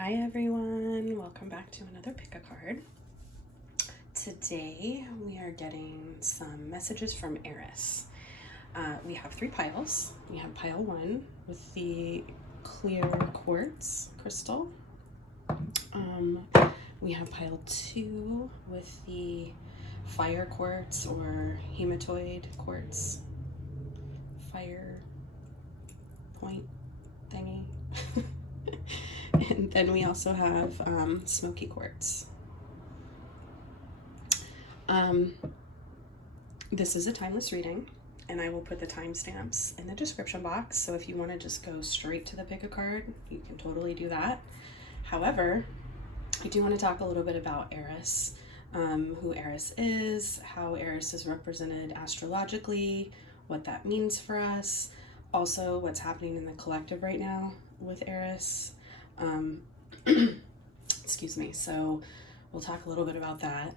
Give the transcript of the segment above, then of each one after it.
Hi everyone, welcome back to another pick a card. Today we are getting some messages from Eris. We have 3 piles. We have pile 1 with the clear quartz crystal. We have pile 2 with the fire quartz or hematoid quartz, fire point thingy. And then we also have smoky quartz. This is a timeless reading, and I will put the timestamps in the description box. So if you want to just go straight to the pick a card, you can totally do that. However, I do want to talk a little bit about Eris, who Eris is, how Eris is represented astrologically, what that means for us, also what's happening in the collective right now with Eris. Excuse me. So we'll talk a little bit about that.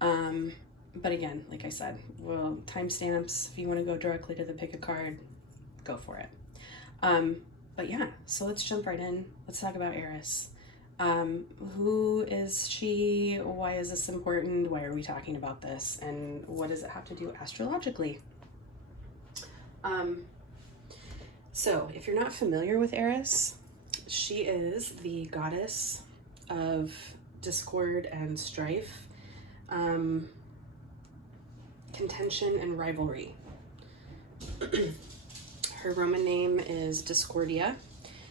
But again, like I said, well, timestamps, if you want to go directly to the pick a card, go for it. But yeah, so let's jump right in. Let's talk about Eris. Who is she? Why is this important? Why are we talking about this? And what does it have to do astrologically? So if you're not familiar with Eris, she is the goddess of discord and strife, contention and rivalry. Her Roman name is Discordia.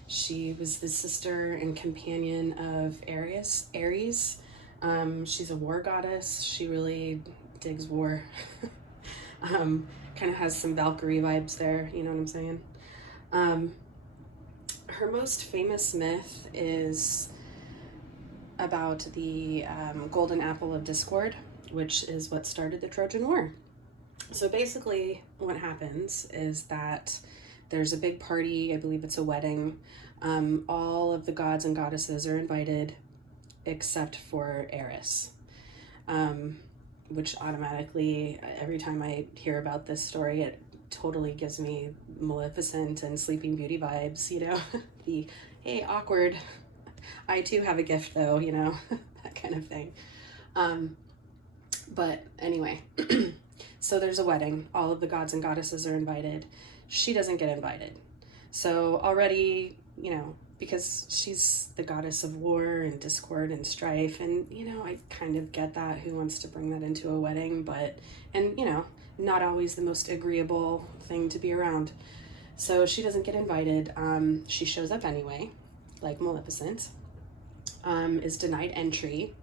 She was the sister and companion of Eris. She's a war goddess. She really digs war. Kind of has some Valkyrie vibes there, you know what I'm saying? Her most famous myth is about the golden apple of discord, which is what started the Trojan War. So basically what happens is that there's a big party, I believe it's a wedding. All of the gods and goddesses are invited except for Eris, which automatically, every time I hear about this story, it totally gives me Maleficent and Sleeping Beauty vibes, you know, the, hey, awkward, I too have a gift though, you know, that kind of thing. But anyway, so there's a wedding, all of the gods and goddesses are invited. She doesn't get invited. So already, you know, because she's the goddess of war and discord and strife, and, you know, I kind of get that, who wants to bring that into a wedding, but, and, you know, not always the most agreeable thing to be around. So she doesn't get invited. She shows up anyway, like Maleficent, is denied entry.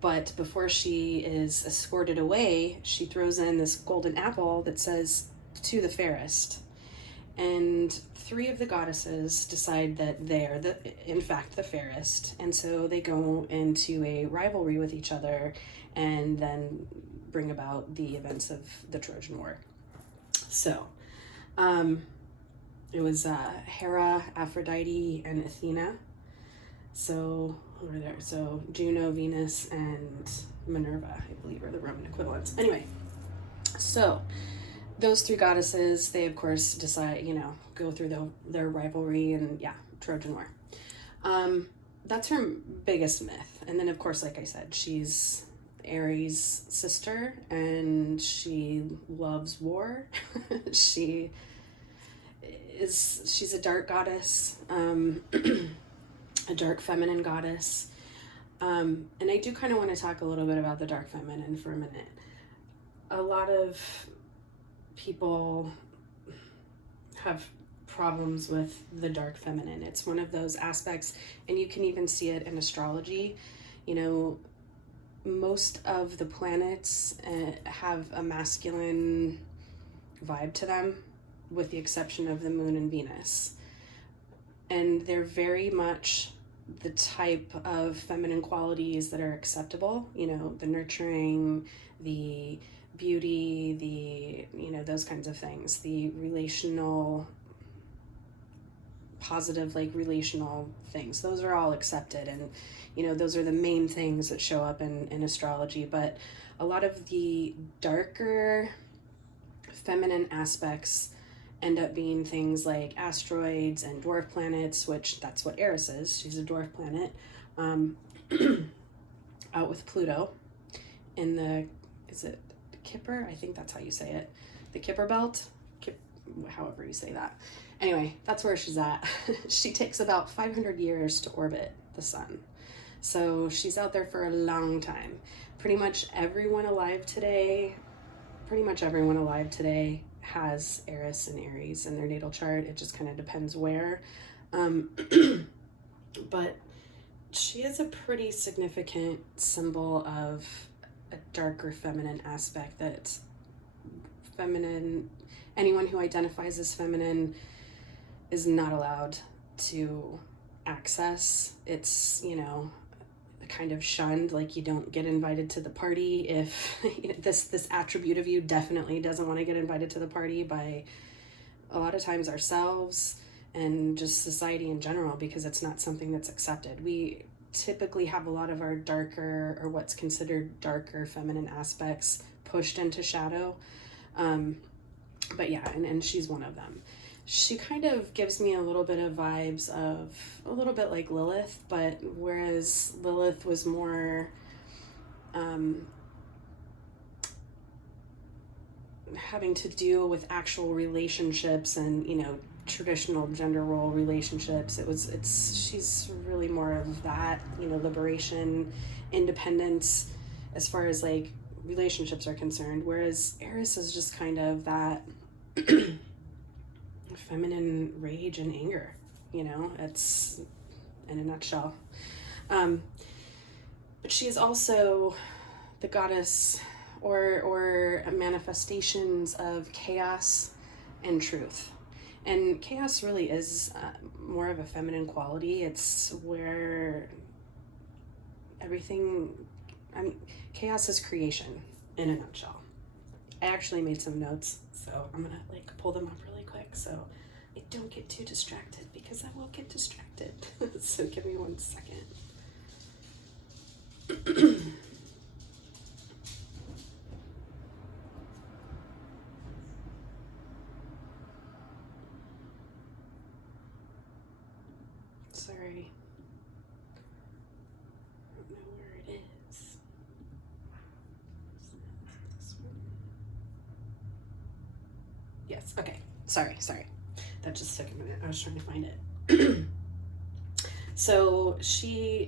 But before she is escorted away, she throws in this golden apple that says, "To the fairest." And 3 of the goddesses decide that they are in fact the fairest. And so they go into a rivalry with each other and then bring about the events of the Trojan War. So it was Hera, Aphrodite, and Athena. So over there, so Juno, Venus, and Minerva, I believe, are the Roman equivalents. Anyway, so those 3 goddesses, they of course decide, you know, go through their rivalry, and yeah, Trojan War. That's her biggest myth. And then of course, like I said, she's Ares' sister, and she loves war. She's a dark goddess, a dark feminine goddess. And I do kind of want to talk a little bit about the dark feminine for a minute. A lot of people have problems with the dark feminine. It's one of those aspects, and you can even see it in astrology. You know, most of the planets have a masculine vibe to them, with the exception of the moon and Venus. And they're very much the type of feminine qualities that are acceptable, you know, the nurturing, the beauty, the, you know, those kinds of things, the relational, positive, like relational things. Those are all accepted, and, you know, those are the main things that show up in astrology. But a lot of the darker feminine aspects end up being things like asteroids and dwarf planets, which that's what Eris is. She's a dwarf planet, out with Pluto in the, is it Kipper? I think that's how you say it. The Kipper belt, however you say that. Anyway, that's where she's at. She takes about 500 years to orbit the sun. So she's out there for a long time. Pretty much everyone alive today has Eris and Aries in their natal chart. It just kind of depends where. But she is a pretty significant symbol of a darker feminine aspect that anyone who identifies as feminine is not allowed to access. It's, kind of shunned, like you don't get invited to the party if this attribute of you definitely doesn't want to get invited to the party by a lot of times ourselves and just society in general, because it's not something that's accepted. We typically have a lot of our darker, or what's considered darker feminine aspects pushed into shadow. But yeah, and she's one of them. She kind of gives me a little bit of vibes of a little bit like Lilith, but whereas Lilith was more having to do with actual relationships and, traditional gender role relationships, she's really more of that, liberation, independence as far as like relationships are concerned, whereas Eris is just kind of that feminine rage and anger, it's in a nutshell. But she is also the goddess or manifestations of chaos and truth. And chaos really is more of a feminine quality. It's where chaos is creation in a nutshell. I actually made some notes, so I'm gonna pull them up really quick so I don't get too distracted, because I will get distracted. So give me 1 second. Sorry. I don't know where it is. This one. Yes, okay. Sorry. That just took a minute. I was trying to find it. So she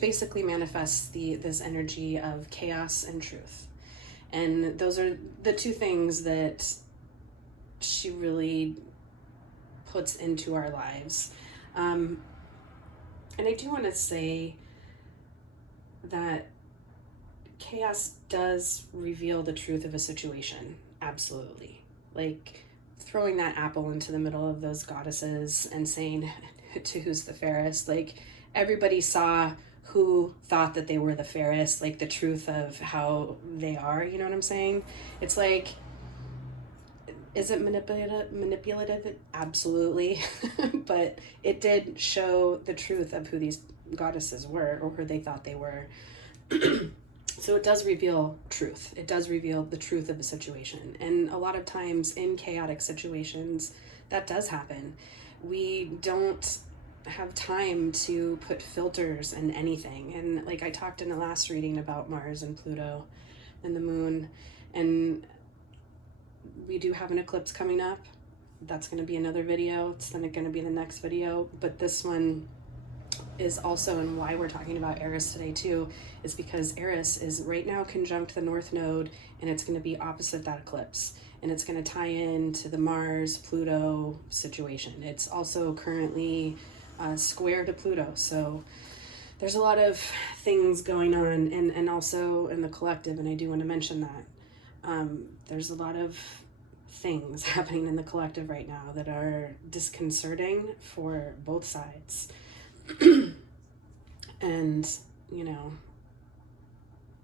basically manifests this energy of chaos and truth. And those are the two things that she really puts into our lives. And I do want to say that chaos does reveal the truth of a situation. Absolutely. Like throwing that apple into the middle of those goddesses and saying to who's the fairest, like everybody saw who thought that they were the fairest, like the truth of how they are, you know what I'm saying? It's like, is it manipulative? Absolutely. But it did show the truth of who these goddesses were, or who they thought they were. So it does reveal truth. It does reveal the truth of the situation. And a lot of times in chaotic situations, that does happen. We don't have time to put filters in anything. And like I talked in the last reading about Mars and Pluto and the moon, and we do have an eclipse coming up. That's going to be another video. It's then going to be the next video. But this one is also, and why we're talking about Eris today too, is because Eris is right now conjunct the North Node, and it's going to be opposite that eclipse. And it's going to tie into the Mars-Pluto situation. It's also currently square to Pluto. So there's a lot of things going on, and also in the collective, and I do want to mention that. There's a lot of things happening in the collective right now that are disconcerting for both sides. And,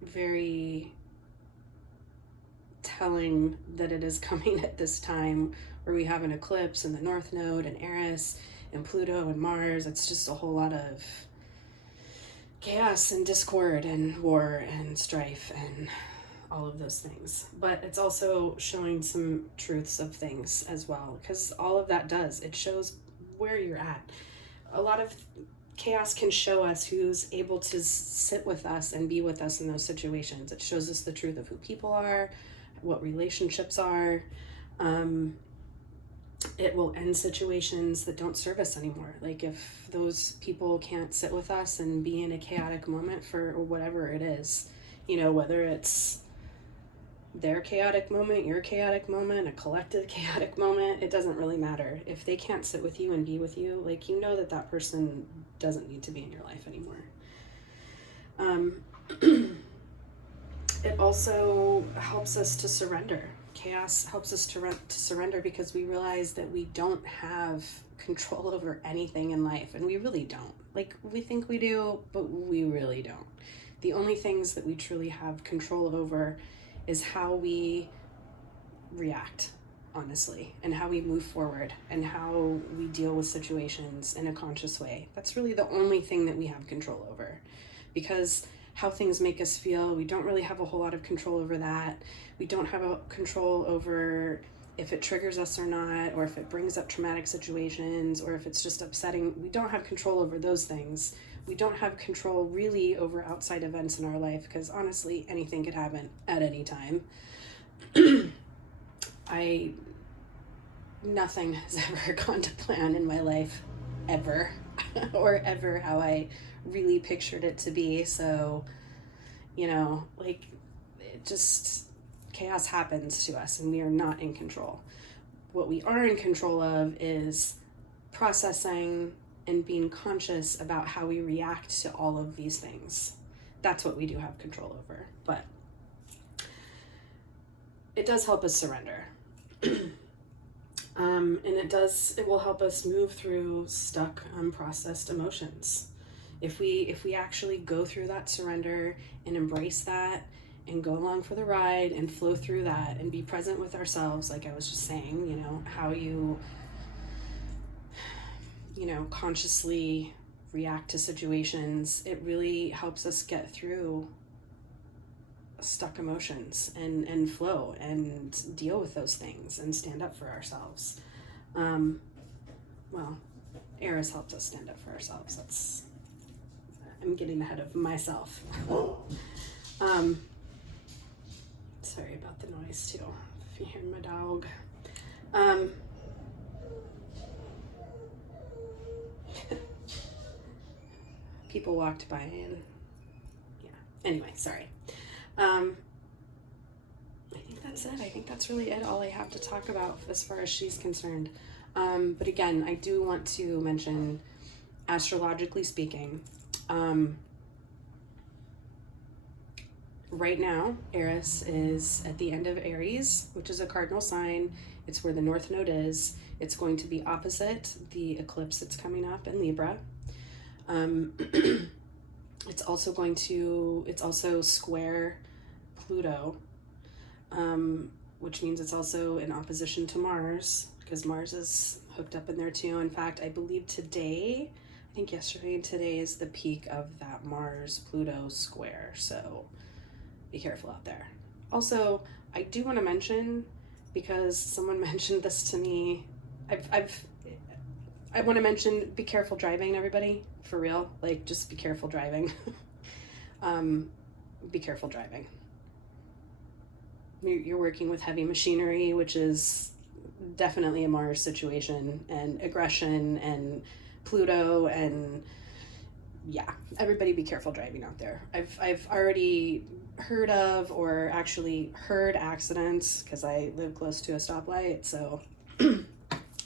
very telling that it is coming at this time where we have an eclipse in the North Node and Eris and Pluto and Mars. It's just a whole lot of chaos and discord and war and strife and all of those things. But it's also showing some truths of things as well, because all of that does, it shows where you're at. A lot of chaos can show us who's able to sit with us and be with us in those situations. It shows us the truth of who people are, what relationships are. It will end situations that don't serve us anymore. Like if those people can't sit with us and be in a chaotic moment for whatever it is, you know, whether it's their chaotic moment, your chaotic moment, a collective chaotic moment, it doesn't really matter. If they can't sit with you and be with you, like, you know that that person doesn't need to be in your life anymore. It also helps us to surrender. Chaos helps us to surrender because we realize that we don't have control over anything in life, and we really don't. Like, we think we do, but we really don't. The only things that we truly have control over is how we react, honestly, and how we move forward and how we deal with situations in a conscious way. That's really the only thing that we have control over, because how things make us feel, we don't really have a whole lot of control over that. We don't have a control over if it triggers us or not, or if it brings up traumatic situations, or if it's just upsetting. We don't have control over those things. We don't have control really over outside events in our life, because honestly, anything could happen at any time. Nothing has ever gone to plan in my life, ever, or ever how I really pictured it to be. So, you know, like, it just, chaos happens to us and we are not in control. What we are in control of is processing and being conscious about how we react to all of these things. That's what we do have control over. But it does help us surrender. And it will help us move through stuck, unprocessed emotions. If we actually go through that surrender and embrace that and go along for the ride and flow through that and be present with ourselves, like I was just saying, you know, how you know, consciously react to situations, it really helps us get through stuck emotions and flow and deal with those things and stand up for ourselves. Well, Eris helps us stand up for ourselves. I'm getting ahead of myself. Sorry about the noise too, if you hear my dog. People walked by and yeah, anyway, sorry. I think that's it. I think that's really it, all I have to talk about as far as she's concerned. But again, I do want to mention, astrologically speaking, right now, Eris is at the end of Aries, which is a cardinal sign. It's where the North Node is. It's going to be opposite the eclipse that's coming up in Libra. It's also square Pluto, which means it's also in opposition to Mars, because Mars is hooked up in there too. In fact, I believe yesterday and today is the peak of that Mars-Pluto square, so be careful out there. Also, I do want to mention, because someone mentioned this to me, I want to mention, be careful driving, everybody, for real. Like, just be careful driving. Be careful driving. You're working with heavy machinery, which is definitely a Mars situation, and aggression and Pluto, and yeah, everybody be careful driving out there. I've already heard of, or actually heard, accidents, because I live close to a stoplight, so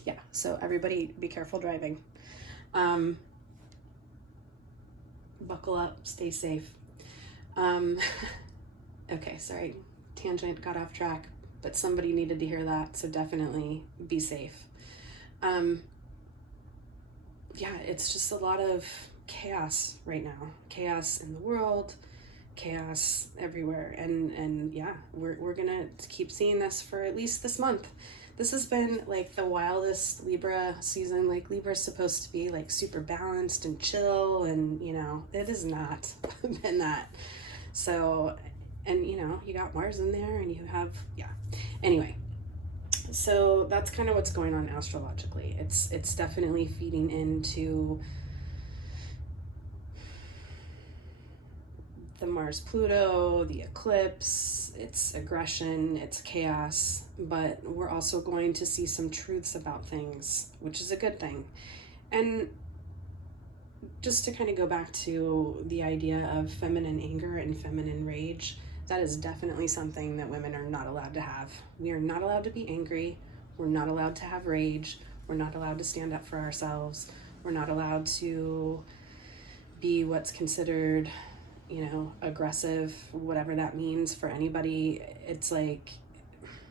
yeah, so everybody be careful driving. Buckle up, stay safe. Okay, sorry, tangent, got off track, but somebody needed to hear that, so definitely be safe. Yeah, it's just a lot of chaos right now. Chaos in the world, chaos everywhere, and yeah, we're gonna keep seeing this for at least this month. This has been like the wildest Libra season. Like, Libra's supposed to be like super balanced and chill, and you know, it has not been that. So And, you know, you got Mars in there and you have, yeah. Anyway, so that's kind of what's going on astrologically. It's definitely feeding into the Mars-Pluto, the eclipse, it's aggression, it's chaos, but we're also going to see some truths about things, which is a good thing. And just to kind of go back to the idea of feminine anger and feminine rage, that is definitely something that women are not allowed to have. We are not allowed to be angry. We're not allowed to have rage. We're not allowed to stand up for ourselves. We're not allowed to be what's considered, you know, aggressive, whatever that means for anybody. It's like,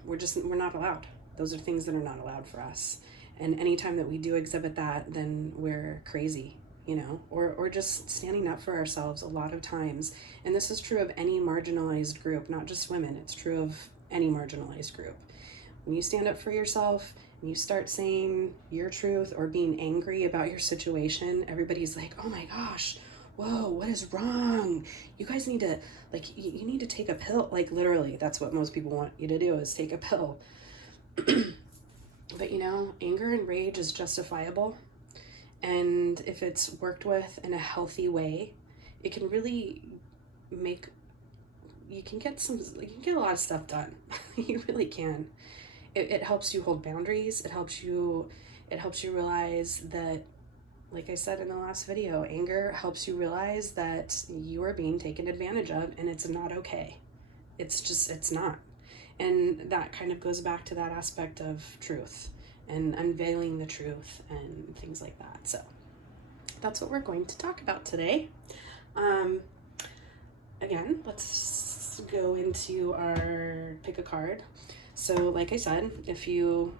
we're not allowed. Those are things that are not allowed for us. And anytime that we do exhibit that, then we're crazy, you know, or just standing up for ourselves a lot of times. And this is true of any marginalized group, not just women. It's true of any marginalized group. When you stand up for yourself and you start saying your truth or being angry about your situation, everybody's like, oh my gosh, whoa, what is wrong? You guys need to, like, you need to take a pill. Like, literally, that's what most people want you to do, is take a pill. But, you know, anger and rage is justifiable. And if it's worked with in a healthy way, it can really make, you can get a lot of stuff done. You really can. It helps you hold boundaries. It helps you realize that, like I said in the last video, anger helps you realize that you are being taken advantage of, and it's not okay. It's not. And that kind of goes back to that aspect of truth and unveiling the truth and things like that. So that's what we're going to talk about today. Again, let's go into our pick a card. So like I said, if you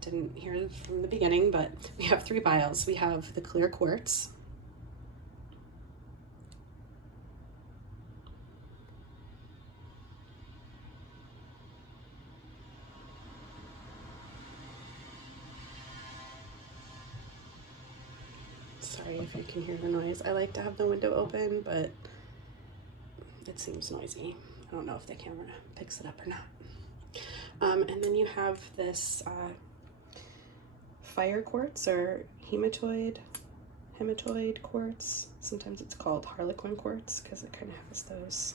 didn't hear it from the beginning, but we have 3 piles. We have the clear quartz, sorry if you can hear the noise. I like to have the window open, but it seems noisy. I don't know if the camera picks it up or not. And then you have this fire quartz, or hematoid quartz. Sometimes it's called harlequin quartz because it kind of has those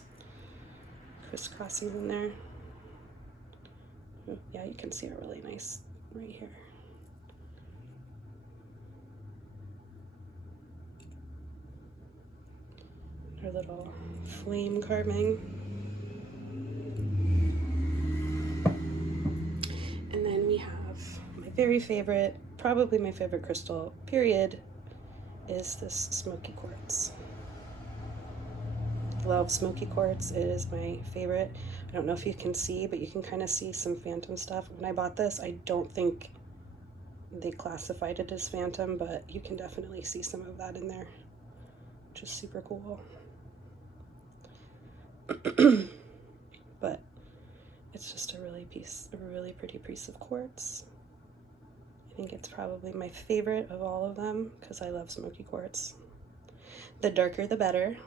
crisscrossings in there. Yeah, you can see it really nice right here. Our little flame carving. And then we have my very favorite, probably my favorite crystal, period, is this smoky quartz. Love smoky quartz. It is my favorite. I don't know if you can see, but you can kind of see some phantom stuff. When I bought this, I don't think they classified it as phantom, but you can definitely see some of that in there, which is super cool. But it's just a really pretty piece of quartz. I think it's probably my favorite of all of them because I love smoky quartz. The darker the better,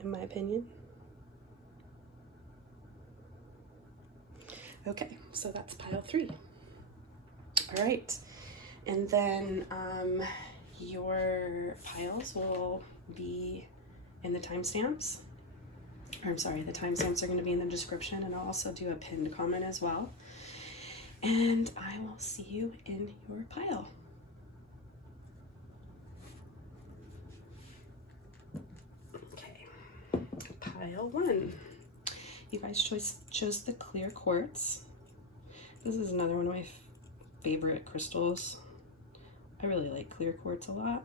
in my opinion. Okay, so that's pile 3. All right, and then your piles will be in the timestamps. Or I'm sorry, the timestamps are going to be in the description, and I'll also do a pinned comment as well. And I will see you in your pile. Okay, pile 1. You guys chose the clear quartz. This is another one of my favorite crystals. I really like clear quartz a lot.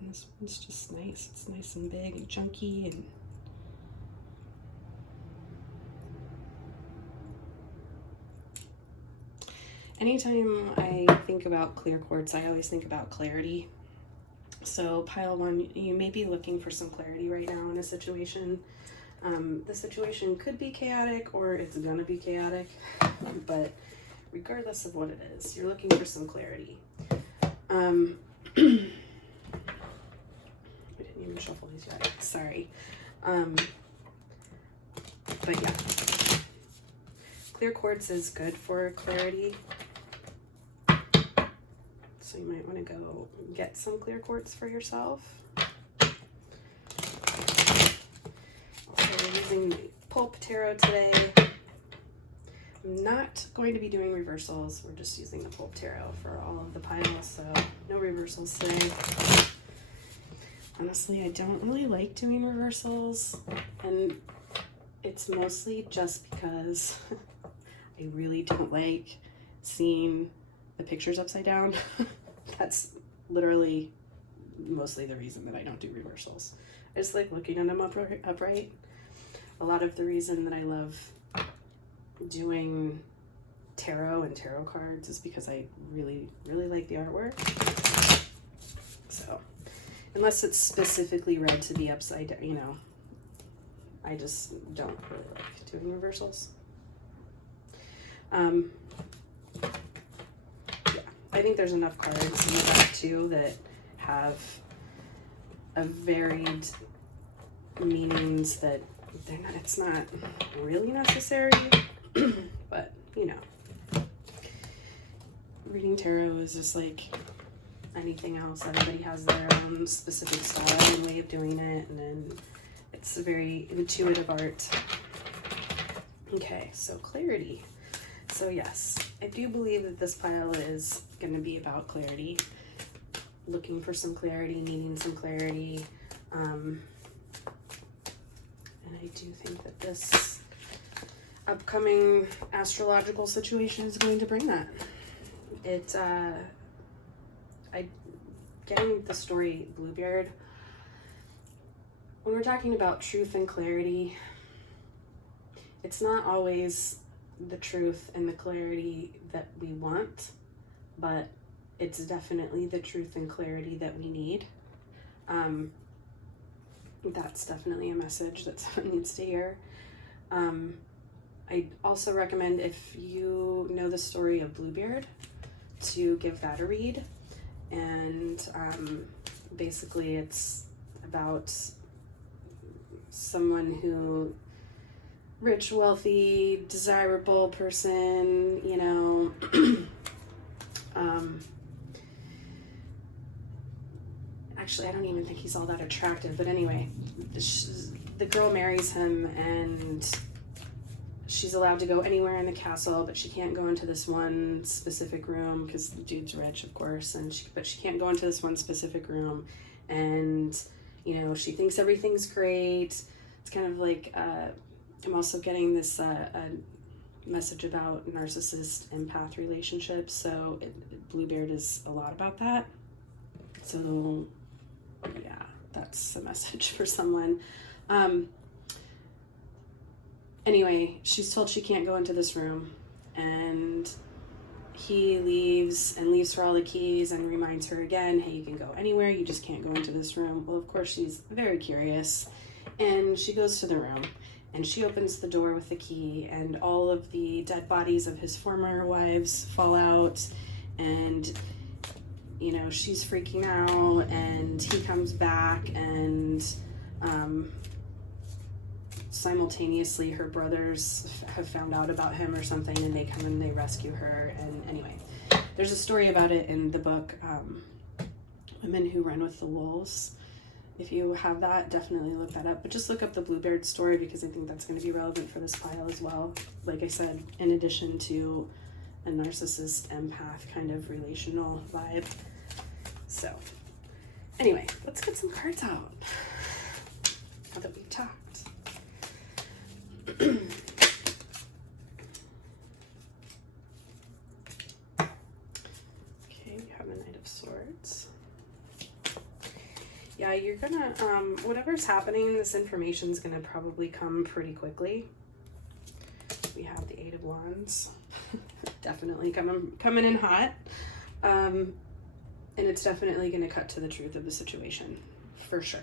And this one's just nice. It's nice and big and chunky, and anytime I think about clear quartz, I always think about clarity. So pile 1, you may be looking for some clarity right now in a situation. The situation could be chaotic, or it's gonna be chaotic, but regardless of what it is, you're looking for some clarity. I didn't even shuffle these yet, sorry. But yeah, clear quartz is good for clarity. So you might want to go get some clear quartz for yourself. Also, we're using pulp tarot today. I'm not going to be doing reversals. We're just using the pulp tarot for all of the piles, so no reversals today. Honestly, I don't really like doing reversals, and it's mostly just because I really don't like seeing the pictures upside down. That's literally mostly the reason that I don't do reversals. I just like looking at them upright. A lot of the reason that I love doing tarot and tarot cards is because I really, really like the artwork. So, unless it's specifically read to be upside down, you know, I just don't really like doing reversals. Yeah, I think there's enough cards in the back too that have a varied meanings that they're not, it's not really necessary, but you know, reading tarot is just like anything else. Everybody has their own specific style and way of doing it, and then it's a very intuitive art. Okay, so clarity. So yes, I do believe that this pile is going to be about clarity, looking for some clarity, needing some clarity, and I do think that this upcoming astrological situation is going to bring that. Getting the story Bluebeard, when we're talking about truth and clarity, it's not always the truth and the clarity that we want, but it's definitely the truth and clarity that we need. That's definitely a message that someone needs to hear. I also recommend, if you know the story of Bluebeard, to give that a read. And basically it's about someone who, rich, wealthy, desirable person, you know, actually I don't even think he's all that attractive, but anyway, the girl marries him and she's allowed to go anywhere in the castle, but she can't go into this one specific room because the dude's rich, of course, but she can't go into this one specific room. And, you know, she thinks everything's great. It's kind of like, I'm also getting this message about narcissist empath relationships. So Bluebeard is a lot about that. So yeah, that's a message for someone. Anyway, she's told she can't go into this room, and he leaves her all the keys and reminds her again, hey, you can go anywhere, you just can't go into this room. Well, of course, she's very curious, and she goes to the room, and she opens the door with the key, and all of the dead bodies of his former wives fall out, and, you know, she's freaking out, and he comes back, and simultaneously her brothers have found out about him or something, and they come and they rescue her. And anyway, there's a story about it in the book, Women Who Run with the Wolves. If you have that, definitely look that up, but just look up the Bluebeard story, because I think that's going to be relevant for this pile as well. Like I said, in addition to a narcissist empath kind of relational vibe. So anyway, let's get some cards out now that we've talked. Okay, we have a Knight of Swords. Yeah, you're gonna, whatever's happening, this information is gonna probably come pretty quickly. We have the Eight of Wands. Definitely coming in hot. And it's definitely gonna cut to the truth of the situation, for sure.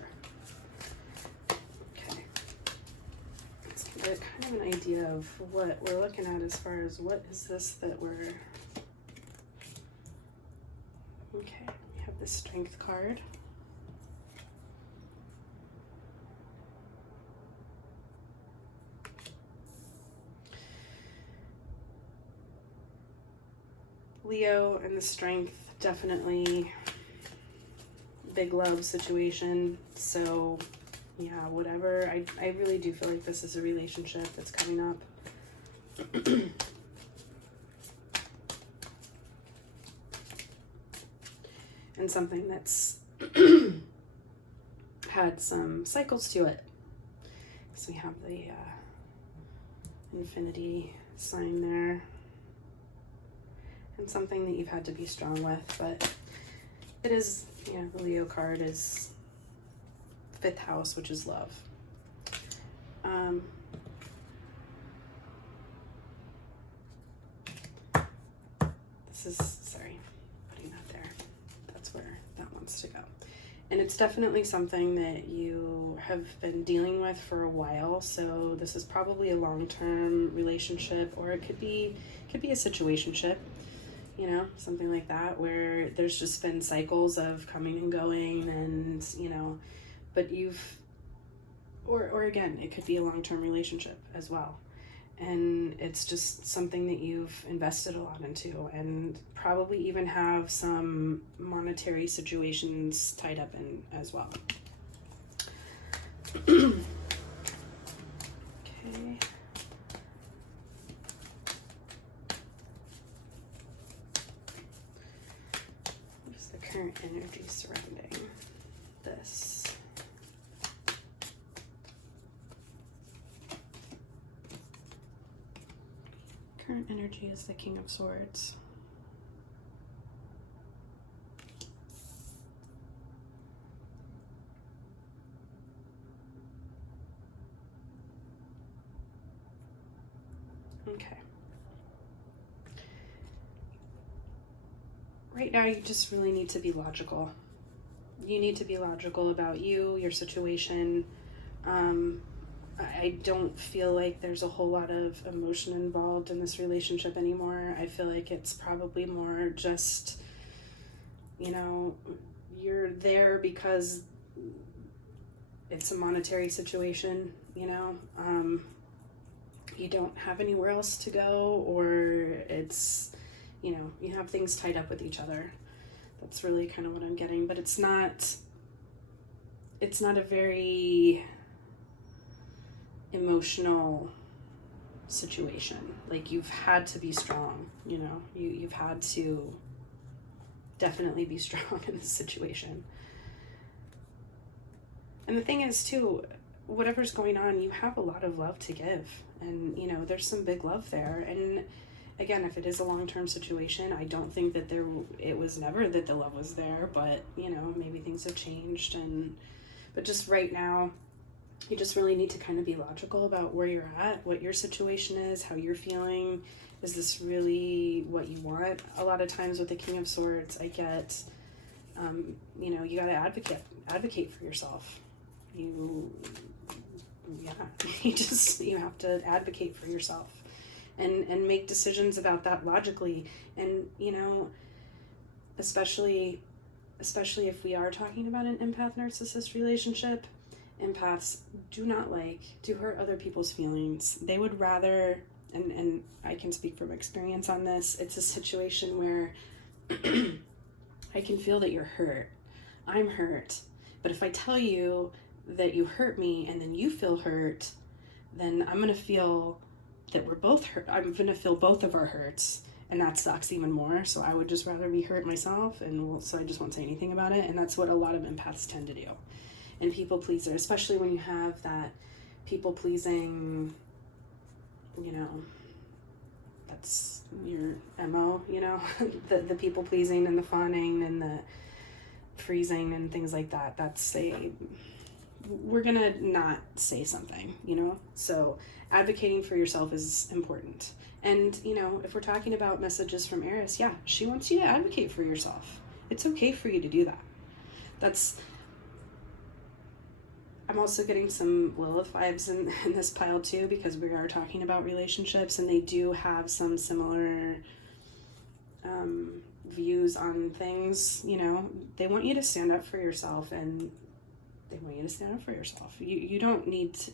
Kind of an idea of what we're looking at as far as what is this that we're... Okay, we have the Strength card. Leo and the strength, definitely big love situation. So yeah, whatever. I really do feel like this is a relationship that's coming up. And something that's had some cycles to it. So we have the infinity sign there. And something that you've had to be strong with, but it is, you know, the Leo card is 5th house, which is love. This is, sorry, putting that there. That's where that wants to go. And it's definitely something that you have been dealing with for a while. So this is probably a long-term relationship, or it could be a situationship, you know, something like that, where there's just been cycles of coming and going, and, you know, but you've, or again, it could be a long-term relationship as well. And it's just something that you've invested a lot into, and probably even have some monetary situations tied up in as well. Okay. What is the current energy surrounding this? Current energy is the King of Swords. Okay. Right now, you just really need to be logical. You need to be logical about you, your situation. I don't feel like there's a whole lot of emotion involved in this relationship anymore. I feel like it's probably more just, you know, you're there because it's a monetary situation, you know. You don't have anywhere else to go, or it's, you know, you have things tied up with each other. That's really kind of what I'm getting, but it's not a very emotional situation. Like, you've had to be strong, you know, you've had to definitely be strong in this situation. And the thing is too, whatever's going on, you have a lot of love to give, and, you know, there's some big love there. And again, if it is a long-term situation, I don't think that it was never that the love was there, but, you know, maybe things have changed. But just right now, you just really need to kind of be logical about where you're at, what your situation is, how you're feeling. Is this really what you want? A lot of times with the King of Swords, I get, you know, you got to advocate for yourself. You have to advocate for yourself and make decisions about that logically. And, you know, especially if we are talking about an empath narcissist relationship, empaths do not like to hurt other people's feelings. They would rather, and I can speak from experience on this, it's a situation where I can feel that you're hurt. I'm hurt. But if I tell you that you hurt me and then you feel hurt, then I'm going to feel that we're both hurt. I'm going to feel both of our hurts, and that sucks even more. So I would just rather be hurt myself, so I just won't say anything about it. And that's what a lot of empaths tend to do. And people pleaser, especially when you have that people pleasing, you know, that's your MO, you know, the people pleasing and the fawning and the freezing and things like that. We're gonna not say something, you know. So advocating for yourself is important. And, you know, if we're talking about messages from Eris, yeah, she wants you to advocate for yourself. It's okay for you to do that. I'm also getting some Lilith vibes in this pile too, because we are talking about relationships, and they do have some similar views on things. You know, they want you to stand up for yourself, and they want you to stand up for yourself. You don't need to,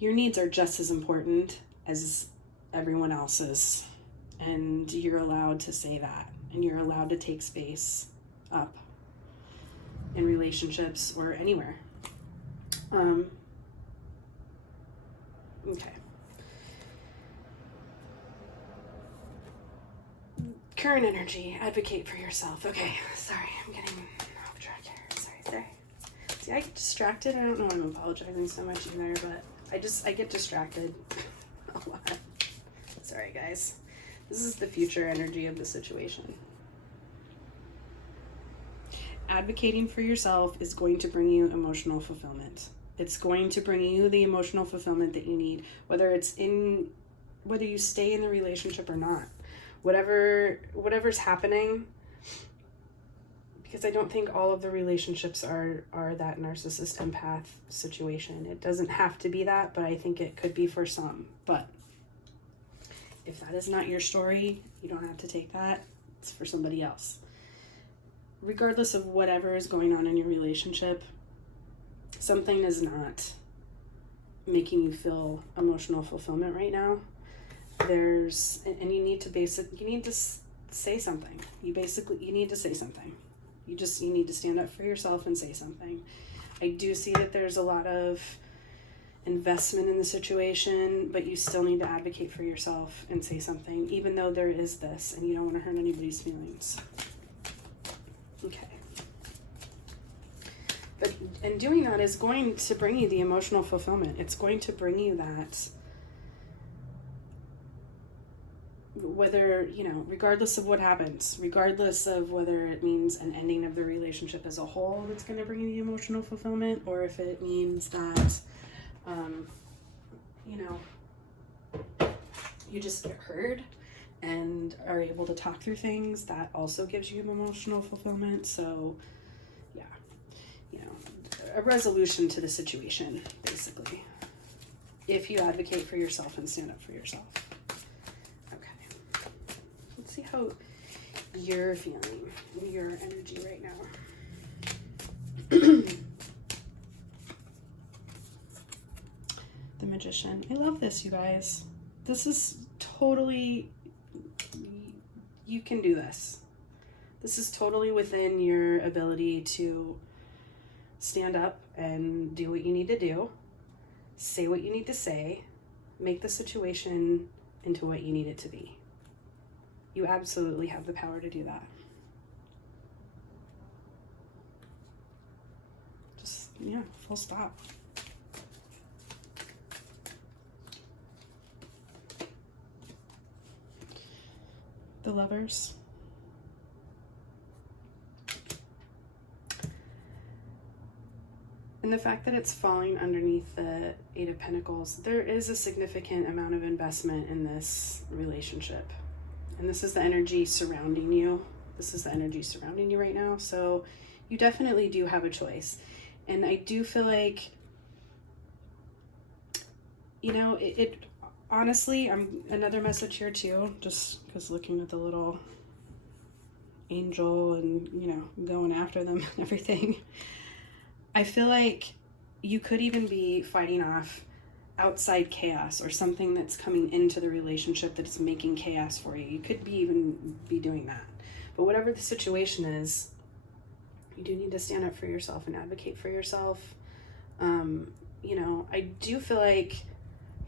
your needs are just as important as everyone else's. And you're allowed to say that, and you're allowed to take space up in relationships or anywhere. Okay. Current energy, advocate for yourself. Okay, sorry, I'm getting off track here. Sorry. See, I get distracted. I don't know why I'm apologizing so much either, but I get distracted a lot. Sorry, guys. This is the future energy of the situation. Advocating for yourself is going to bring you emotional fulfillment. It's going to bring you the emotional fulfillment that you need, whether you stay in the relationship or not. Whatever's happening, because I don't think all of the relationships are that narcissist empath situation. It doesn't have to be that, but I think it could be for some. But if that is not your story, you don't have to take that. It's for somebody else. Regardless of whatever is going on in your relationship, something is not making you feel emotional fulfillment right now. You need to say something. You need to say something. You need to stand up for yourself and say something. I do see that there's a lot of investment in the situation, but you still need to advocate for yourself and say something, even though there is this, and you don't want to hurt anybody's feelings. Okay. And doing that is going to bring you the emotional fulfillment. It's going to bring you that, whether, regardless of what happens, regardless of whether it means an ending of the relationship as a whole that's going to bring you the emotional fulfillment, or if it means that, you just get heard and are able to talk through things, that also gives you emotional fulfillment. So, yeah, a resolution to the situation, basically, if you advocate for yourself and stand up for yourself. Okay, let's see how you're feeling, your energy right now. The Magician. I love this, you guys. This is totally, you can do this. This is totally within your ability to stand up and do what you need to do, say what you need to say, make the situation into what you need it to be. You absolutely have the power to do that. Just, full stop. The Lovers. And the fact that it's falling underneath the Eight of Pentacles, there is a significant amount of investment in this relationship. And this is the energy surrounding you. This is the energy surrounding you right now. So you definitely do have a choice. And I do feel like, honestly, I'm another message here too, just because looking at the little angel and, going after them and everything. I feel like you could even be fighting off outside chaos or something that's coming into the relationship that's making chaos for you. You could even be doing that. But whatever the situation is, you do need to stand up for yourself and advocate for yourself. I do feel like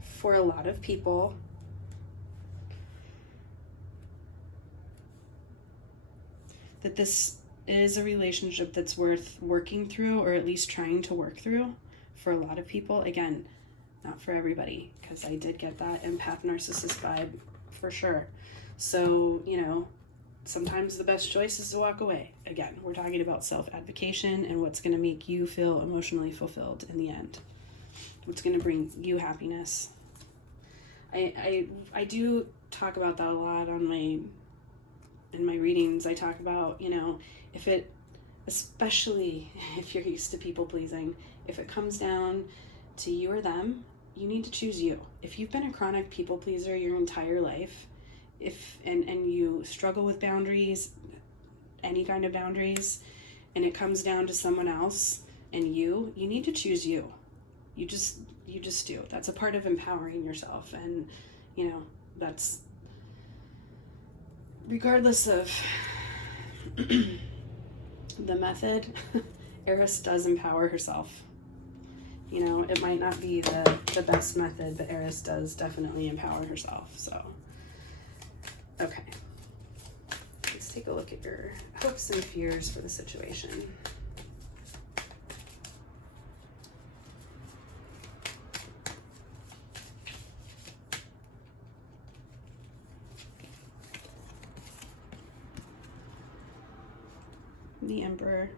for a lot of people, that this is a relationship that's worth working through, or at least trying to work through for a lot of people. Again, not for everybody, because I did get that empath narcissist vibe for sure. So, sometimes the best choice is to walk away. Again, we're talking about self-advocation and what's going to make you feel emotionally fulfilled in the end. What's going to bring you happiness. I do talk about that a lot in my readings. I talk about, especially if you're used to people pleasing, if it comes down to you or them, you need to choose you. If you've been a chronic people pleaser your entire life, and you struggle with boundaries, any kind of boundaries, and it comes down to someone else and you need to choose you. You just do. That's a part of empowering yourself, and that's regardless of the method, Eris does empower herself. You know, it might not be the best method, but Eris does definitely empower herself. So, okay. Let's take a look at your hopes and fears for the situation. The Emperor.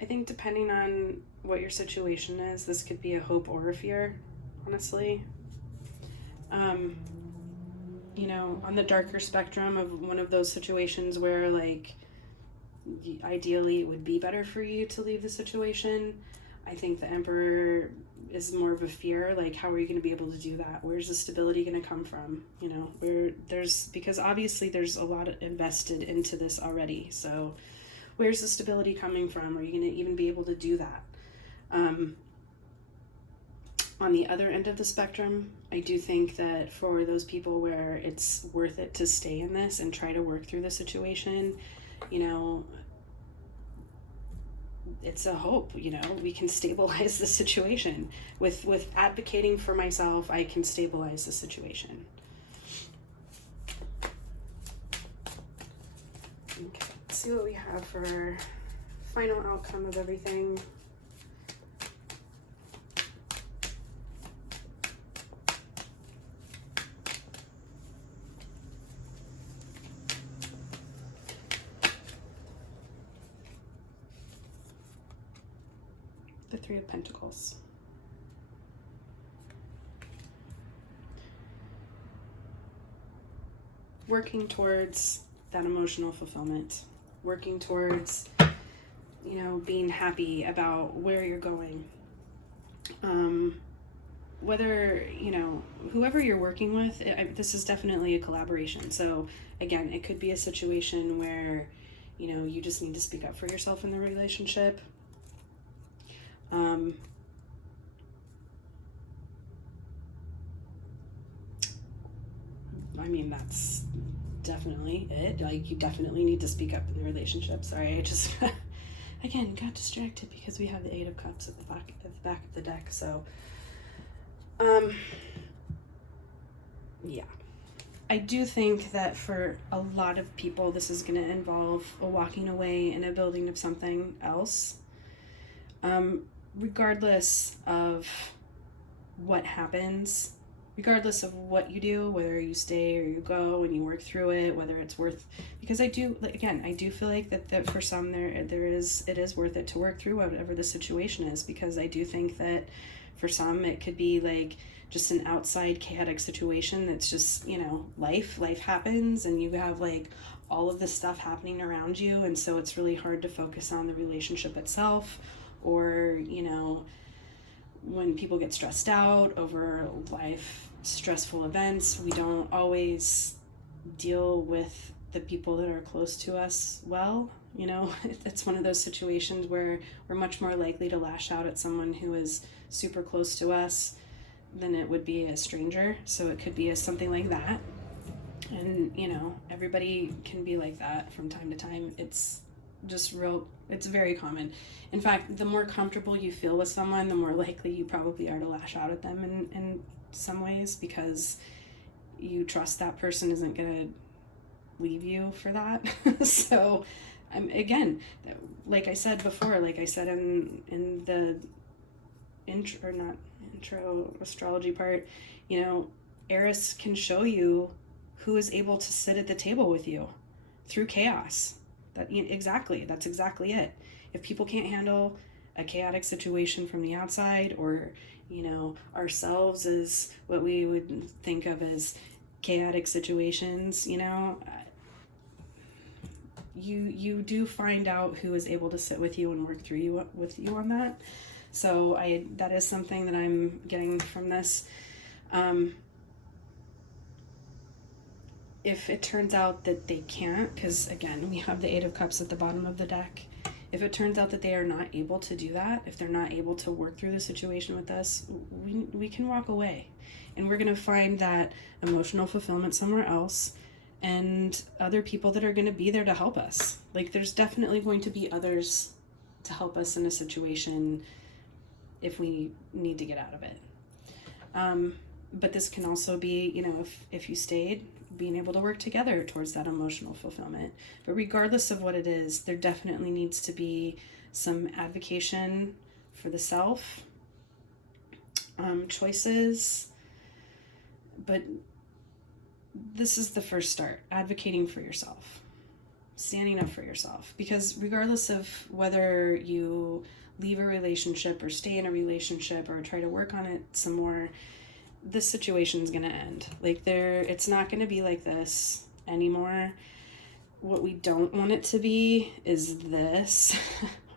I think depending on what your situation is, this could be a hope or a fear, honestly. You know, on the darker spectrum of one of those situations where, like, ideally it would be better for you to leave the situation, I think the Emperor is more of a fear. Like, how are you going to be able to do that? Where's the stability going to come from? You know, because obviously there's a lot invested into this already. So where's the stability coming from? Are you going to even be able to do that? On the other end of the spectrum, I do think that for those people where it's worth it to stay in this and try to work through the situation, you know, it's a hope. You know, we can stabilize the situation. With advocating for myself, I can stabilize the situation. Okay, let's see what we have for final outcome of everything. The Three of Pentacles. Working towards that emotional fulfillment. Working towards, you know, being happy about where you're going. Whether, you know, whoever you're working with, this is definitely a collaboration. So again, it could be a situation where, you know, you just need to speak up for yourself in the relationship. I mean, that's definitely it. Like, you definitely need to speak up in the relationship. Sorry, I just again got distracted because we have the Eight of Cups at the back of the deck. So yeah, I do think that for a lot of people this is going to involve a walking away and a building of something else. Regardless of what happens, regardless of what you do, whether you stay or you go and you work through it, whether it's worth, because I do feel like that for some it is worth it to work through whatever the situation is, because I do think that for some it could be like just an outside chaotic situation that's just, you know, life happens and you have like all of this stuff happening around you, and so it's really hard to focus on the relationship itself. Or, you know, when people get stressed out over life stressful events, we don't always deal with the people that are close to us well. You know, it's one of those situations where we're much more likely to lash out at someone who is super close to us than it would be a stranger. So it could be something like that. And, you know, everybody can be like that from time to time. It's very common. In fact, the more comfortable you feel with someone, the more likely you probably are to lash out at them in some ways, because you trust that person isn't going to leave you for that. So, again, like I said before, like I said in the intro astrology part, you know, Eris can show you who is able to sit at the table with you through chaos. That's exactly it. If people can't handle a chaotic situation from the outside, or, you know, ourselves is what we would think of as chaotic situations, you know, you do find out who is able to sit with you and work through with you on that. So that is something that I'm getting from this. If it turns out that they can't, because again, we have the Eight of Cups at the bottom of the deck. If it turns out that they are not able to do that, if they're not able to work through the situation with us, we can walk away. And we're going to find that emotional fulfillment somewhere else, and other people that are going to be there to help us. Like, there's definitely going to be others to help us in a situation if we need to get out of it. But this can also be, you know, if you stayed, being able to work together towards that emotional fulfillment. But regardless of what it is, there definitely needs to be some advocation for the self, choices. But this is the first start, advocating for yourself, standing up for yourself. Because regardless of whether you leave a relationship or stay in a relationship or try to work on it some more, this situation is going to end. Like, it's not going to be like this anymore. What we don't want it to be is this,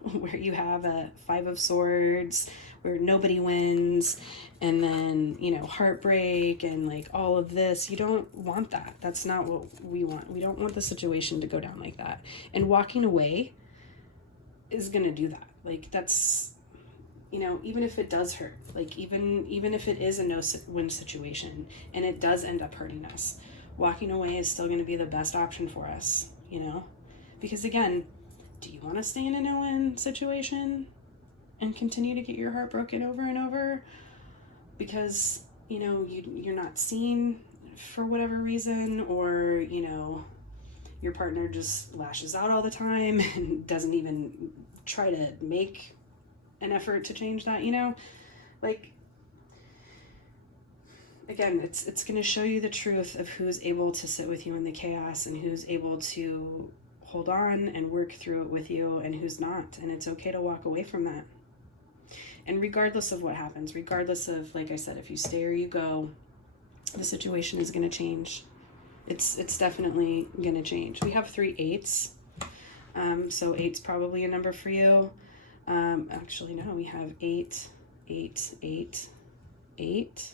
where you have a 5 of Swords, where nobody wins, and then, you know, heartbreak and like all of this. You don't want that. That's not what we want. We don't want the situation to go down like that. And walking away is going to do that. Like, that's, you know, even if it does hurt, like even if it is a no-win situation and it does end up hurting us, walking away is still going to be the best option for us, you know? Because again, do you want to stay in a no-win situation and continue to get your heart broken over and over because, you know, you're not seen for whatever reason, or, you know, your partner just lashes out all the time and doesn't even try to make an effort to change that, you know? Like, again, it's going to show you the truth of who's able to sit with you in the chaos and who's able to hold on and work through it with you and who's not. And it's okay to walk away from that. And regardless of what happens, regardless of, like I said, if you stay or you go, the situation is going to change. It's definitely going to change. We have 3 8s. So 8's probably a number for you. Actually, no, we have 8, 8, 8, 8.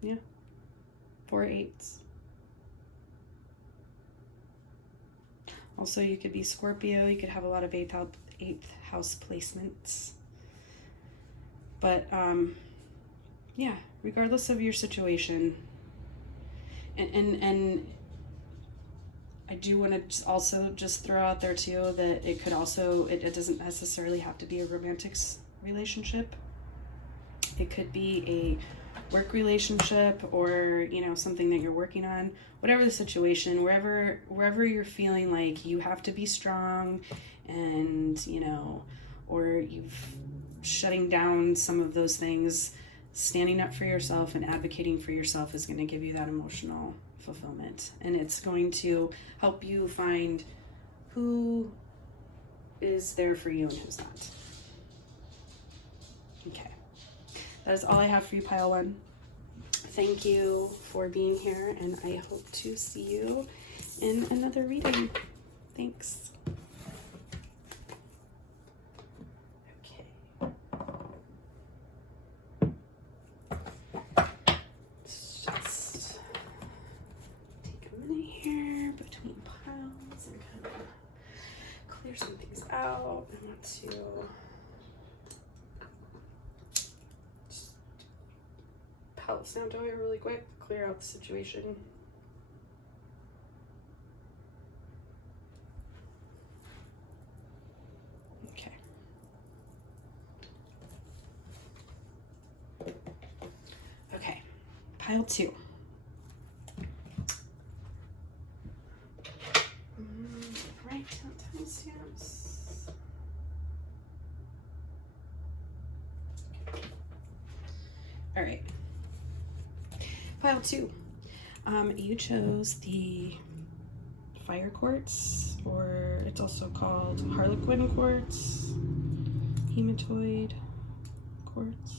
Yeah, 4 8s. Also, you could be Scorpio. You could have a lot of 8th house placements. But, yeah, regardless of your situation, and I do want to also just throw out there too that it could also, it doesn't necessarily have to be a romantic relationship. It could be a work relationship, or, you know, something that you're working on, whatever the situation, wherever you're feeling like you have to be strong and, you know, or you've shutting down some of those things, standing up for yourself and advocating for yourself is going to give you that emotional fulfillment. And it's going to help you find who is there for you and who's not. Okay. That is all I have for you, Pile 1. Thank you for being here, and I hope to see you in another reading. Thanks. Okay. Let's just take a minute here between piles and kind of clear some things out. I want to palette sound away really quick, clear out the situation. Okay. Okay, pile 2. Right, timestamps. All right. Pile 2. You chose the fire quartz, or it's also called harlequin quartz, hematoid quartz.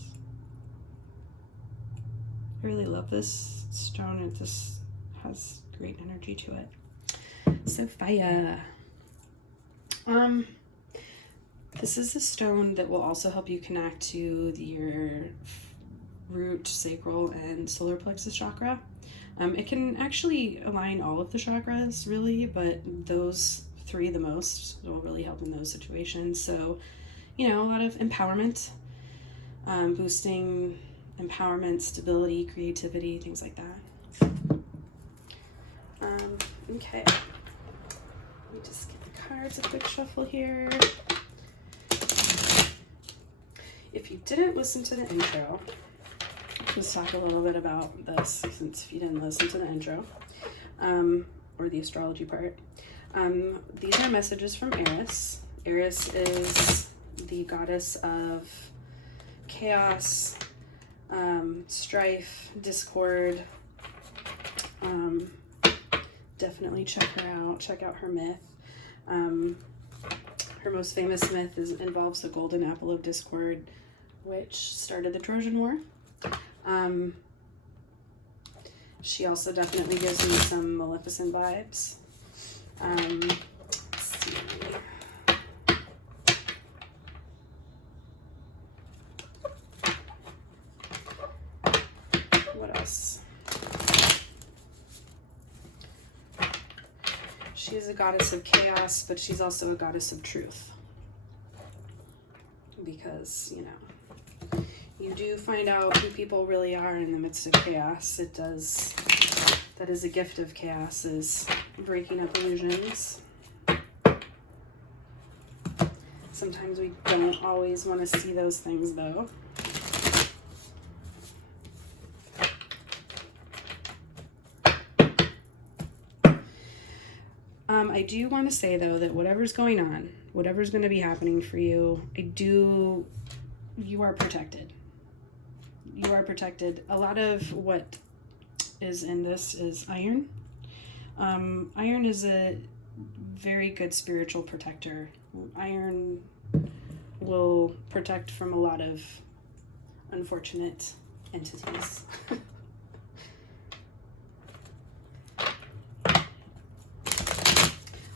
I really love this stone. It just has great energy to it. Sophia. This is a stone that will also help you connect to your root, sacral, and solar plexus chakra. It can actually align all of the chakras, really, but those 3 the most. It will really help in those situations. So, you know, a lot of empowerment, boosting empowerment, stability, creativity, things like that. Okay. Let me just give the cards a quick shuffle here. If you didn't listen to the intro, let's talk a little bit about this, since if you didn't listen to the intro, or the astrology part. These are messages from Eris. Eris is the goddess of chaos, strife, discord. Definitely check her out. Check out her myth. Her most famous myth involves the golden apple of discord, which started the Trojan War. She also definitely gives me some Maleficent vibes. Let's see. What else? She is a goddess of chaos, but she's also a goddess of truth. Because, you know, you do find out who people really are in the midst of chaos. That is a gift of chaos, is breaking up illusions. Sometimes we don't always want to see those things, though. I do want to say, though, that whatever's going on, whatever's going to be happening for you, you are protected. You are protected. A lot of what is in this is iron. Iron is a very good spiritual protector. Iron will protect from a lot of unfortunate entities.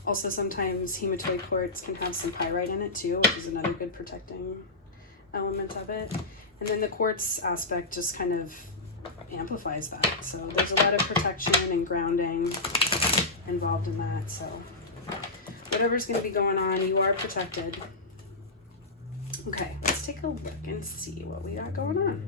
Also, sometimes hematoid quartz can have some pyrite in it too, which is another good protecting element of it. And then the quartz aspect just kind of amplifies that. So there's a lot of protection and grounding involved in that. So whatever's going to be going on, you are protected. Okay, let's take a look and see what we got going on.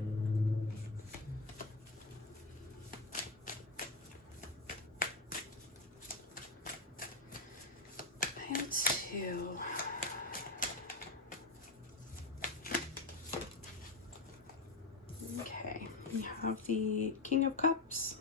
Okay, we have the King of Cups.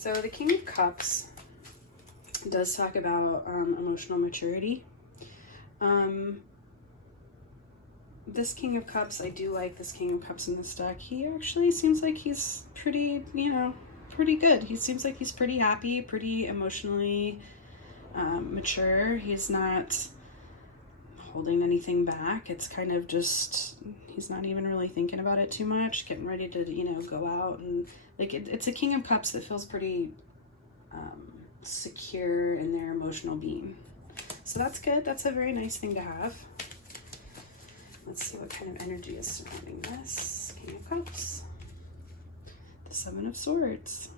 So the King of Cups does talk about emotional maturity. This King of Cups, I do like this King of Cups in this deck. He actually seems like he's pretty, pretty good. He seems like he's pretty happy, pretty emotionally mature. He's not holding anything back. It's kind of just, he's not even really thinking about it too much, getting ready to, go out and like it's a King of Cups that feels pretty secure in their emotional being. So that's good. That's a very nice thing to have. Let's see what kind of energy is surrounding this King of Cups. The Seven of Swords.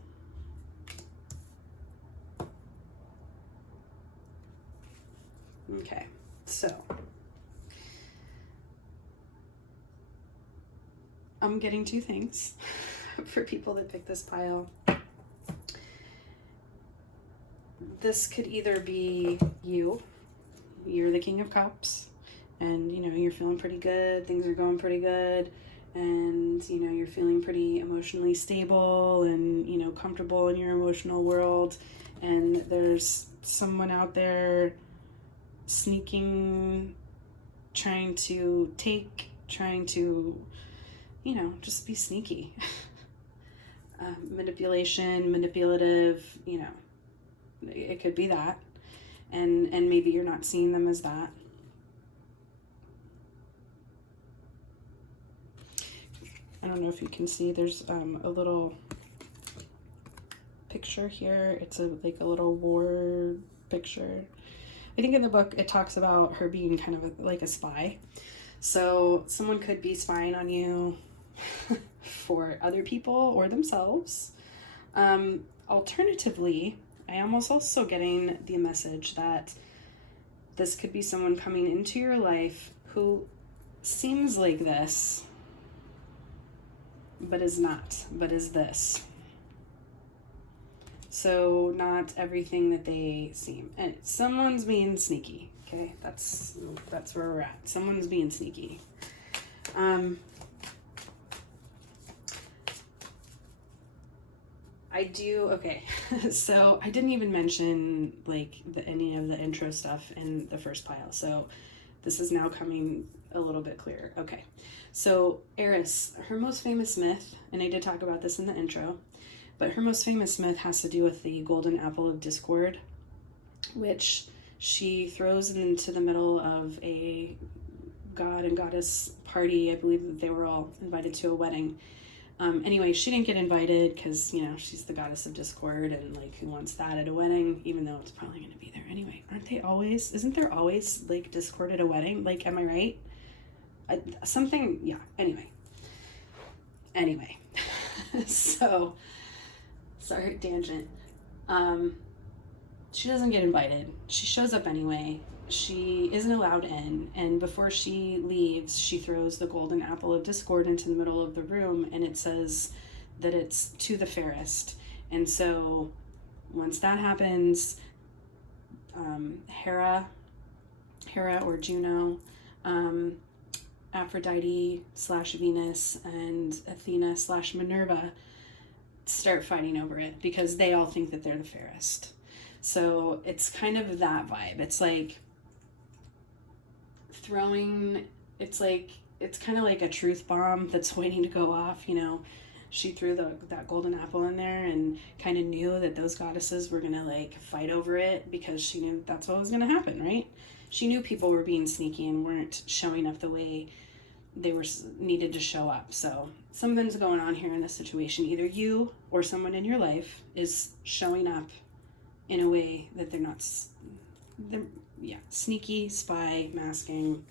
Okay, so I'm getting two things for people that pick this pile. This could either be you're the King of Cups, and you're feeling pretty good, things are going pretty good, and you're feeling pretty emotionally stable and comfortable in your emotional world, and there's someone out there sneaking, trying to just be sneaky. Manipulation, manipulative, it could be that. and maybe you're not seeing them as that. I don't know if you can see, there's a little picture here. It's like a little war picture. I think in the book it talks about her being kind of like a spy. So someone could be spying on you for other people or themselves. Alternatively, I am also getting the message that this could be someone coming into your life who seems like this, but is not, but is this. So not everything that they seem. And someone's being sneaky, okay? That's where we're at. Someone's being sneaky. Okay, so I didn't even mention like any of the intro stuff in the first pile, so this is now coming a little bit clearer. Okay, so Eris, her most famous myth, and I did talk about this in the intro, but her most famous myth has to do with the golden apple of discord, which she throws into the middle of a god and goddess party. I believe that they were all invited to a wedding. Anyway, she didn't get invited because, you know, she's the goddess of discord, and like, who wants that at a wedding, even though it's probably going to be there anyway. Isn't there always like discord at a wedding? Like, am I right? Anyway. So, sorry, tangent. She doesn't get invited. She shows up anyway. She isn't allowed in, and before she leaves, she throws the golden apple of discord into the middle of the room, and it says that it's to the fairest. And so once that happens, Hera or Juno, Aphrodite / Venus, and Athena / Minerva start fighting over it because they all think that they're the fairest. So it's kind of that vibe. It's like it's kind of like a truth bomb that's waiting to go off. You know, she threw that golden apple in there and kind of knew that those goddesses were gonna like fight over it because she knew that's what was gonna happen, right? She knew people were being sneaky and weren't showing up the way they were needed to show up. So something's going on here in this situation. Either you or someone in your life is showing up in a way that they're not. Sneaky, spy, masking,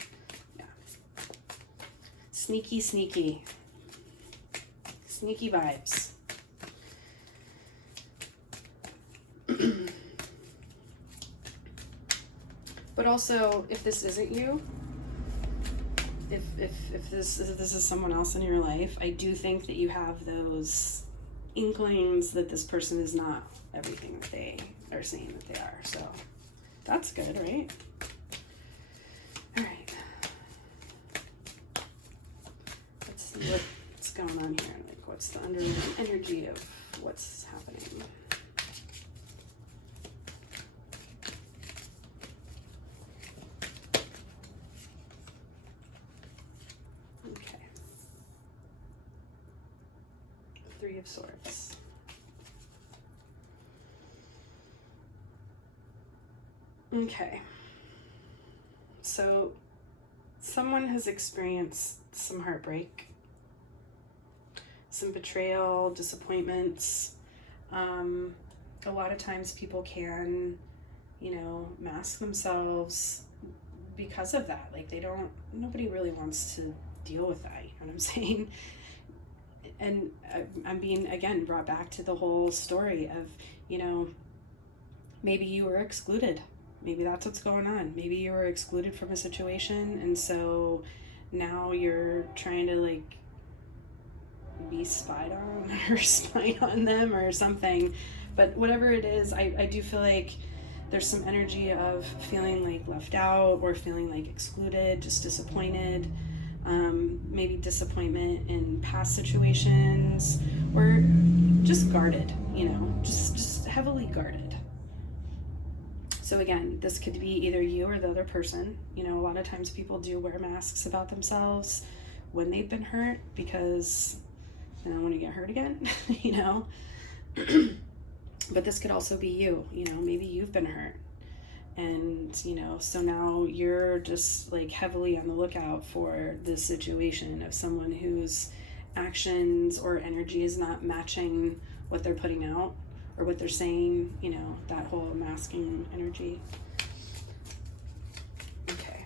sneaky vibes. But also, if this isn't you, if this is someone else in your life, I do think that you have those inklings that this person is not everything that they are saying that they are. So that's good, right? All right. Let's see what's going on here. Like, what's the underlying energy of what's happening? Okay. 3 of Swords. Okay, so someone has experienced some heartbreak, some betrayal, disappointments. A lot of times people can, you know, mask themselves because of that. Like, nobody really wants to deal with that, you know what I'm saying? And I'm being, again, brought back to the whole story of, you know, maybe you were excluded. Maybe that's what's going on. Maybe you were excluded from a situation, and so now you're trying to like be spied on or spy on them or something. But whatever it is, I do feel like there's some energy of feeling like left out or feeling like excluded, just disappointed. Maybe disappointment in past situations, or just guarded, you know, just heavily guarded. So again, this could be either you or the other person. You know, a lot of times people do wear masks about themselves when they've been hurt because they don't want to get hurt again, you know. But this could also be you, you know, maybe you've been hurt And, you know, so now you're just like heavily on the lookout for this situation of someone whose actions or energy is not matching what they're putting out or what they're saying, you know, that whole masking energy. Okay.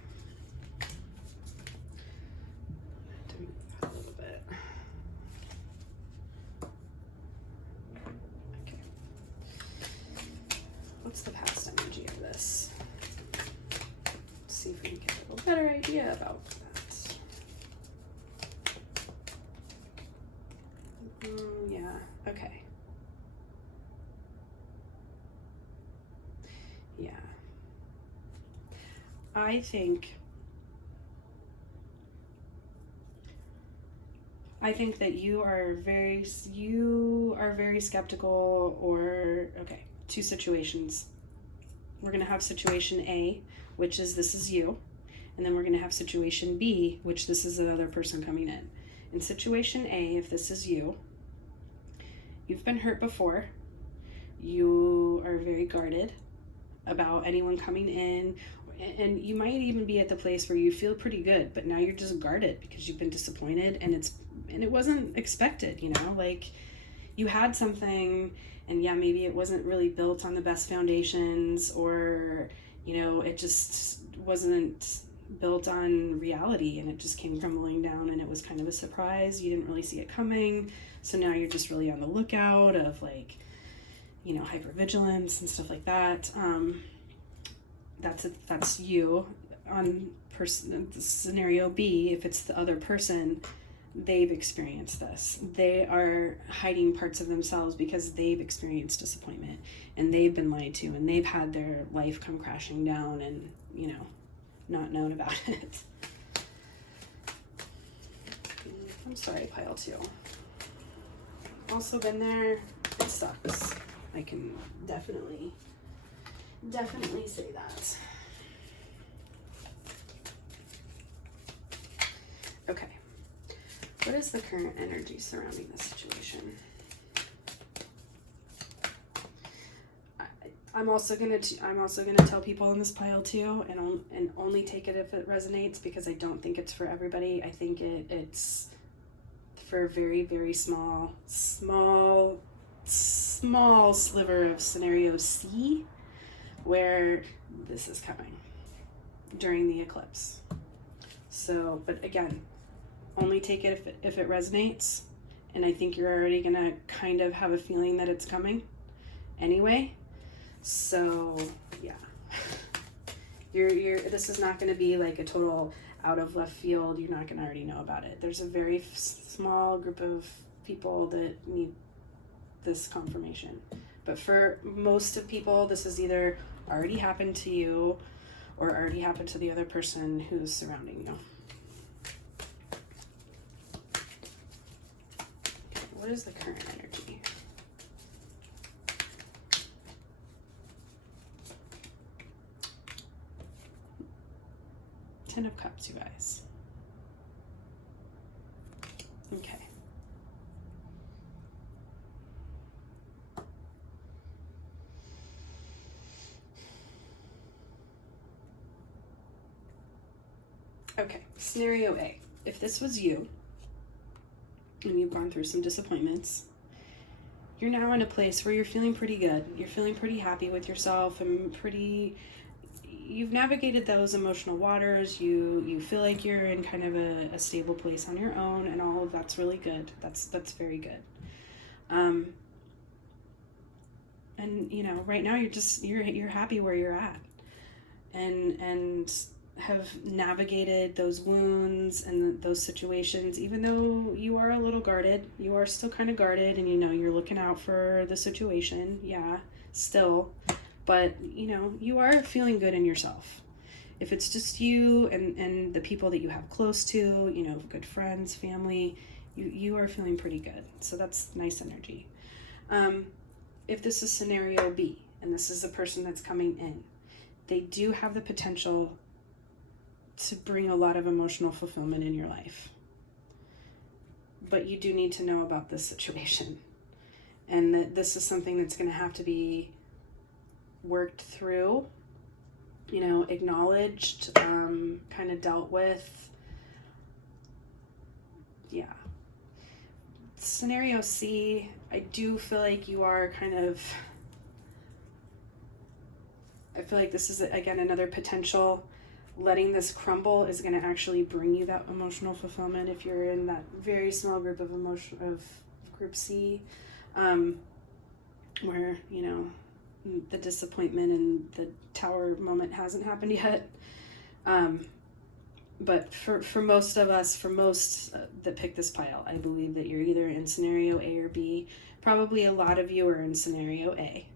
To move that a little bit. Okay. What's the past energy of this? Let's see if we can get a little better idea about that. Yeah, okay. Yeah. I think that you are very skeptical, or okay, two situations. We're going to have situation A, which is this is you, and then we're going to have situation B, which this is another person coming in. In situation A, if this is you, you've been hurt before. You are very guarded about anyone coming in, and you might even be at the place where you feel pretty good, but now you're just guarded because you've been disappointed, and it wasn't expected, you know, like you had something, and yeah, maybe it wasn't really built on the best foundations, or, you know, it just wasn't built on reality, and it just came crumbling down, and it was kind of a surprise. You didn't really see it coming, so now you're just really on the lookout of, like, you know, hypervigilance and stuff like that. That's you. On scenario B, if it's the other person, they've experienced this. They are hiding parts of themselves because they've experienced disappointment, and they've been lied to, and they've had their life come crashing down, and, you know, not known about it. I'm sorry, pile 2. Also been there. It sucks. I can definitely say that. Okay. What is the current energy surrounding this situation? I'm also gonna tell people in this pile too, and only take it if it resonates, because I don't think it's for everybody. I think it's for a very, very small sliver of scenario C, where this is coming during the eclipse. So, but again, only take it if it resonates, and I think you're already gonna kind of have a feeling that it's coming anyway. So yeah, you're this is not gonna be like a total out of left field. You're not gonna already know about it. There's a very small group of people that need this confirmation, but for most of people, this has either already happened to you or already happened to the other person who's surrounding you. Okay, what is the current energy? Ten of Cups, you guys. Okay. Okay, scenario A. If this was you, and you've gone through some disappointments, you're now in a place where you're feeling pretty good. You're feeling pretty happy with yourself, and you've navigated those emotional waters. You feel like you're in kind of a stable place on your own, and all of that's really good. That's very good. And you know, right now you're happy where you're at, and have navigated those wounds and those situations. Even though you are a little guarded, you are still kind of guarded, and you know, you're looking out for the situation, yeah, still, but you know, you are feeling good in yourself. If it's just you and the people that you have close to, you know, good friends, family, you are feeling pretty good. So that's nice energy. If this is scenario B, and this is the person that's coming in, they do have the potential to bring a lot of emotional fulfillment in your life. But you do need to know about this situation, and that this is something that's going to have to be worked through acknowledged, kind of dealt with. Yeah. Scenario C, I do feel like you are I feel like this is, again, another potential. Letting this crumble is going to actually bring you that emotional fulfillment if you're in that very small group of group C, where, the disappointment and the tower moment hasn't happened yet. But for most of us, that pick this pile, I believe that you're either in scenario A or B. Probably a lot of you are in scenario A,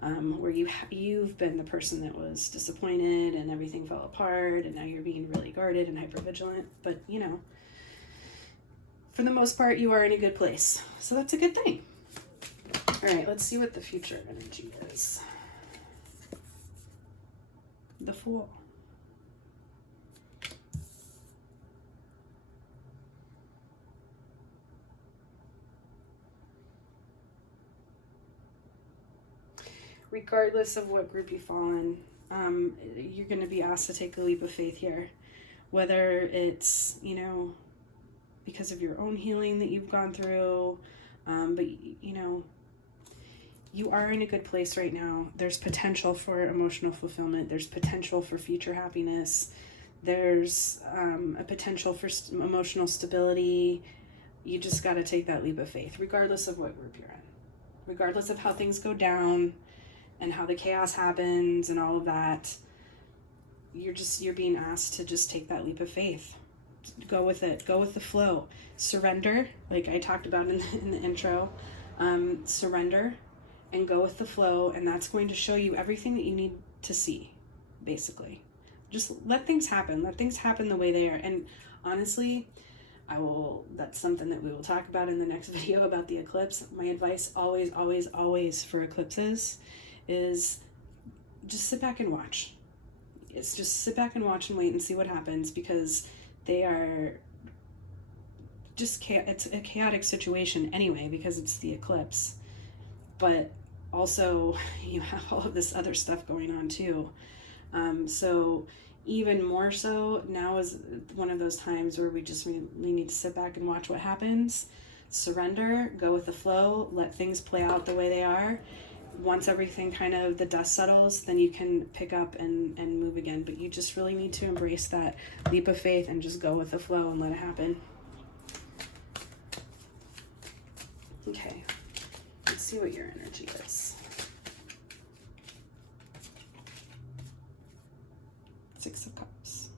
where you've been the person that was disappointed and everything fell apart, and now you're being really guarded and hypervigilant. But, for the most part, you are in a good place. So that's a good thing. All right, let's see what the future energy is. The Fool. Regardless of what group you fall in, you're going to be asked to take a leap of faith here. Whether it's, because of your own healing that you've gone through, but, you are in a good place right now. There's potential for emotional fulfillment. There's potential for future happiness. There's a potential for emotional stability. You just got to take that leap of faith, regardless of what group you're in. Regardless of how things go down and how the chaos happens and all of that, you're being asked to just take that leap of faith. Go with it. Go with the flow. Surrender, like I talked about in the intro. Surrender and go with the flow, and that's going to show you everything that you need to see, basically. Just let things happen. Let things happen the way they are. And honestly, that's something that we will talk about in the next video about the eclipse. My advice always, always, always for eclipses is just sit back and watch. It's just sit back and watch and wait and see what happens, because they are just, it's a chaotic situation anyway, because it's the eclipse. But also you have all of this other stuff going on too. So even more so, now is one of those times where we just really need to sit back and watch what happens. Surrender, go with the flow, let things play out the way they are. Once everything the dust settles, then you can pick up and move again. But you just really need to embrace that leap of faith and just go with the flow and let it happen. Okay, let's see what your energy is. 6 of Cups.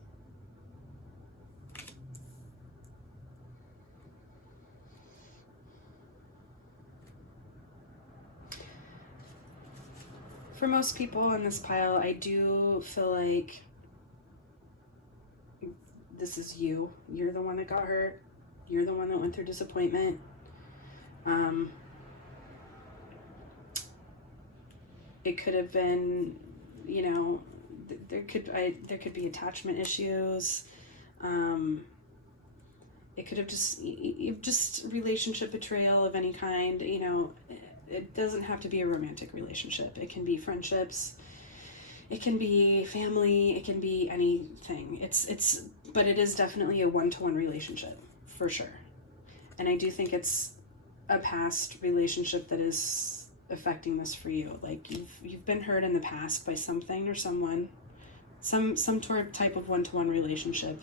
For most people in this pile, I do feel like this is you. You're the one that got hurt. You're the one that went through disappointment. It could have been, there could be attachment issues. It could have just relationship betrayal of any kind. It doesn't have to be a romantic relationship. It can be friendships. It can be family. It can be anything. But it is definitely a one-to-one relationship for sure. And I do think it's a past relationship that is affecting this for you. Like you've been hurt in the past by something or someone, some type of one-to-one relationship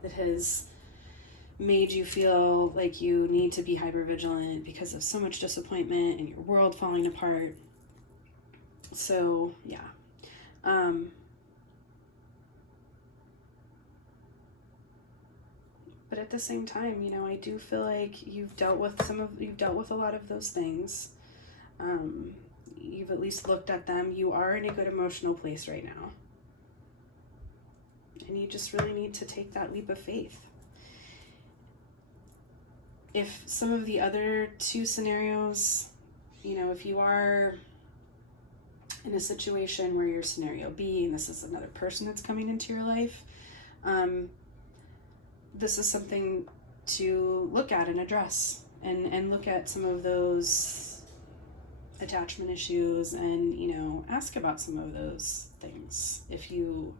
that has made you feel like you need to be hypervigilant because of so much disappointment and your world falling apart. So yeah. But at the same time, I do feel like you've dealt with a lot of those things. You've at least looked at them. You are in a good emotional place right now. And you just really need to take that leap of faith. If some of the other two scenarios, if you are in a situation where you're scenario B and this is another person that's coming into your life, this is something to look at and address and look at some of those attachment issues, and, you know, ask about some of those things if you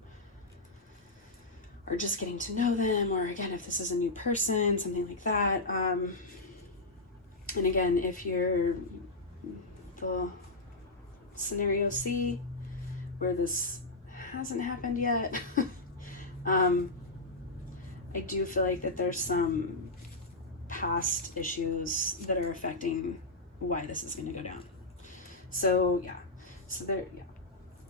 are just getting to know them, or again, if this is a new person, something like that. And again, if you're the scenario C, where this hasn't happened yet, I do feel like that there's some past issues that are affecting why this is going to go down. So yeah, so there, yeah,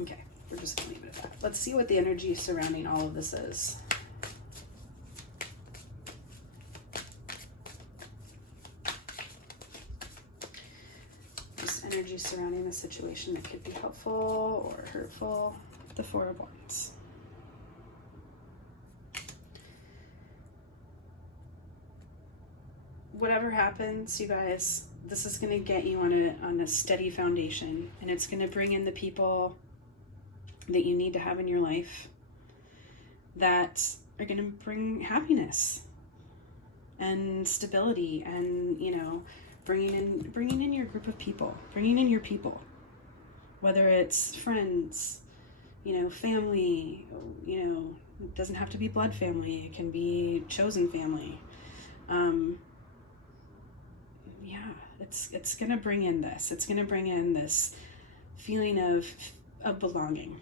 okay, we're just going to leave it at that. Let's see what the energy surrounding all of this is. Energy surrounding the situation that could be helpful or hurtful. The Four of Wands. Whatever happens, you guys, this is going to get you on a steady foundation, and it's going to bring in the people that you need to have in your life that are going to bring happiness and stability, and, you know, bringing in your group of people, bringing in your people, whether it's friends, you know, family, you know, it doesn't have to be blood family, it can be chosen family. Yeah, it's gonna bring in this. It's gonna bring in this feeling of belonging.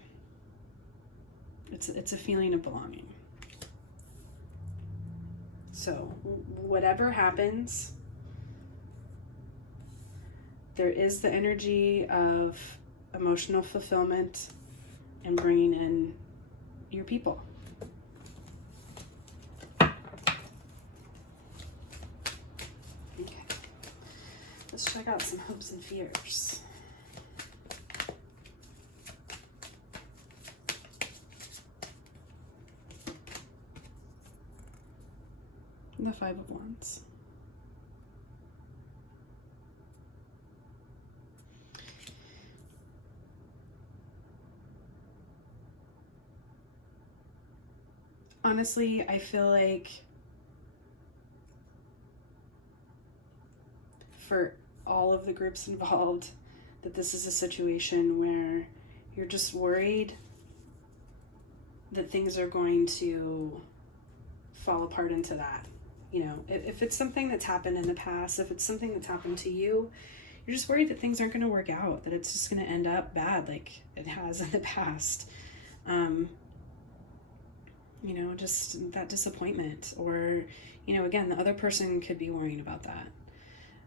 It's a feeling of belonging. So whatever happens, there is the energy of emotional fulfillment and bringing in your people. Okay, let's check out some hopes and fears. The Five of Wands. Honestly, I feel like for all of the groups involved, that this is a situation where you're just worried that things are going to fall apart into that. You know, if it's something that's happened in the past, if it's something that's happened to you, you're just worried that things aren't going to work out, that it's just going to end up bad like it has in the past. You know, just that disappointment, or, you know, again, the other person could be worrying about that.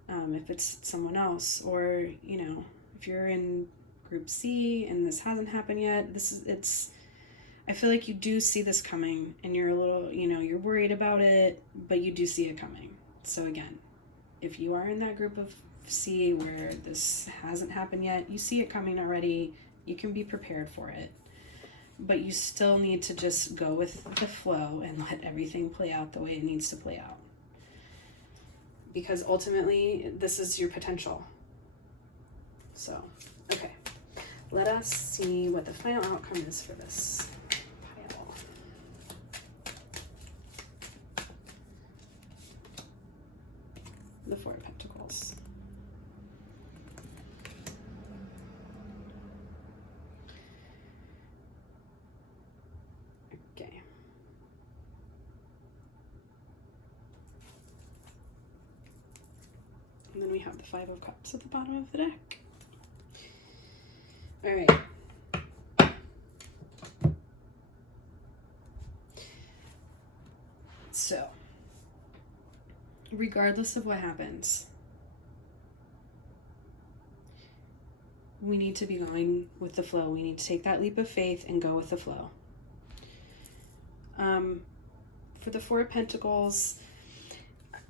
If it's someone else, or, you know, if you're in group C and this hasn't happened yet, I feel like you do see this coming, and you're a little, you know, you're worried about it, but you do see it coming. So again, if you are in that group of C where this hasn't happened yet, you see it coming already, you can be prepared for it. But you still need to just go with the flow and let everything play out the way it needs to play out. Because ultimately, this is your potential. So, okay. Let us see what the final outcome is for this pile. The Four of Pentacles. And then we have the Five of Cups at the bottom of the deck. All right. So, regardless of what happens, we need to be going with the flow. We need to take that leap of faith and go with the flow. For the Four of Pentacles,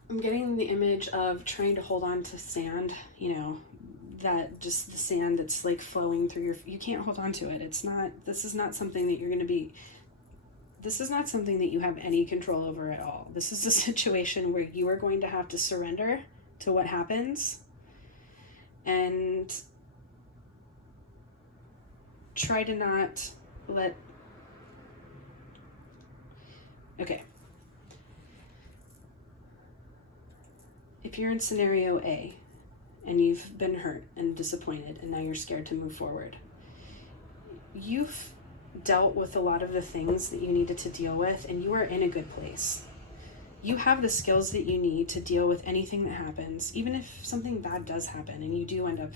I'm getting the image of trying to hold on to sand, you know, that just the sand that's like flowing through you can't hold on to it. This is not something that you're going to be, this is not something that you have any control over at all. This is a situation where you are going to have to surrender to what happens and try to not let, okay. If you're in scenario A and you've been hurt and disappointed, and now you're scared to move forward. You've dealt with a lot of the things that you needed to deal with, and you are in a good place. You have the skills that you need to deal with anything that happens, even if something bad does happen and you do end up,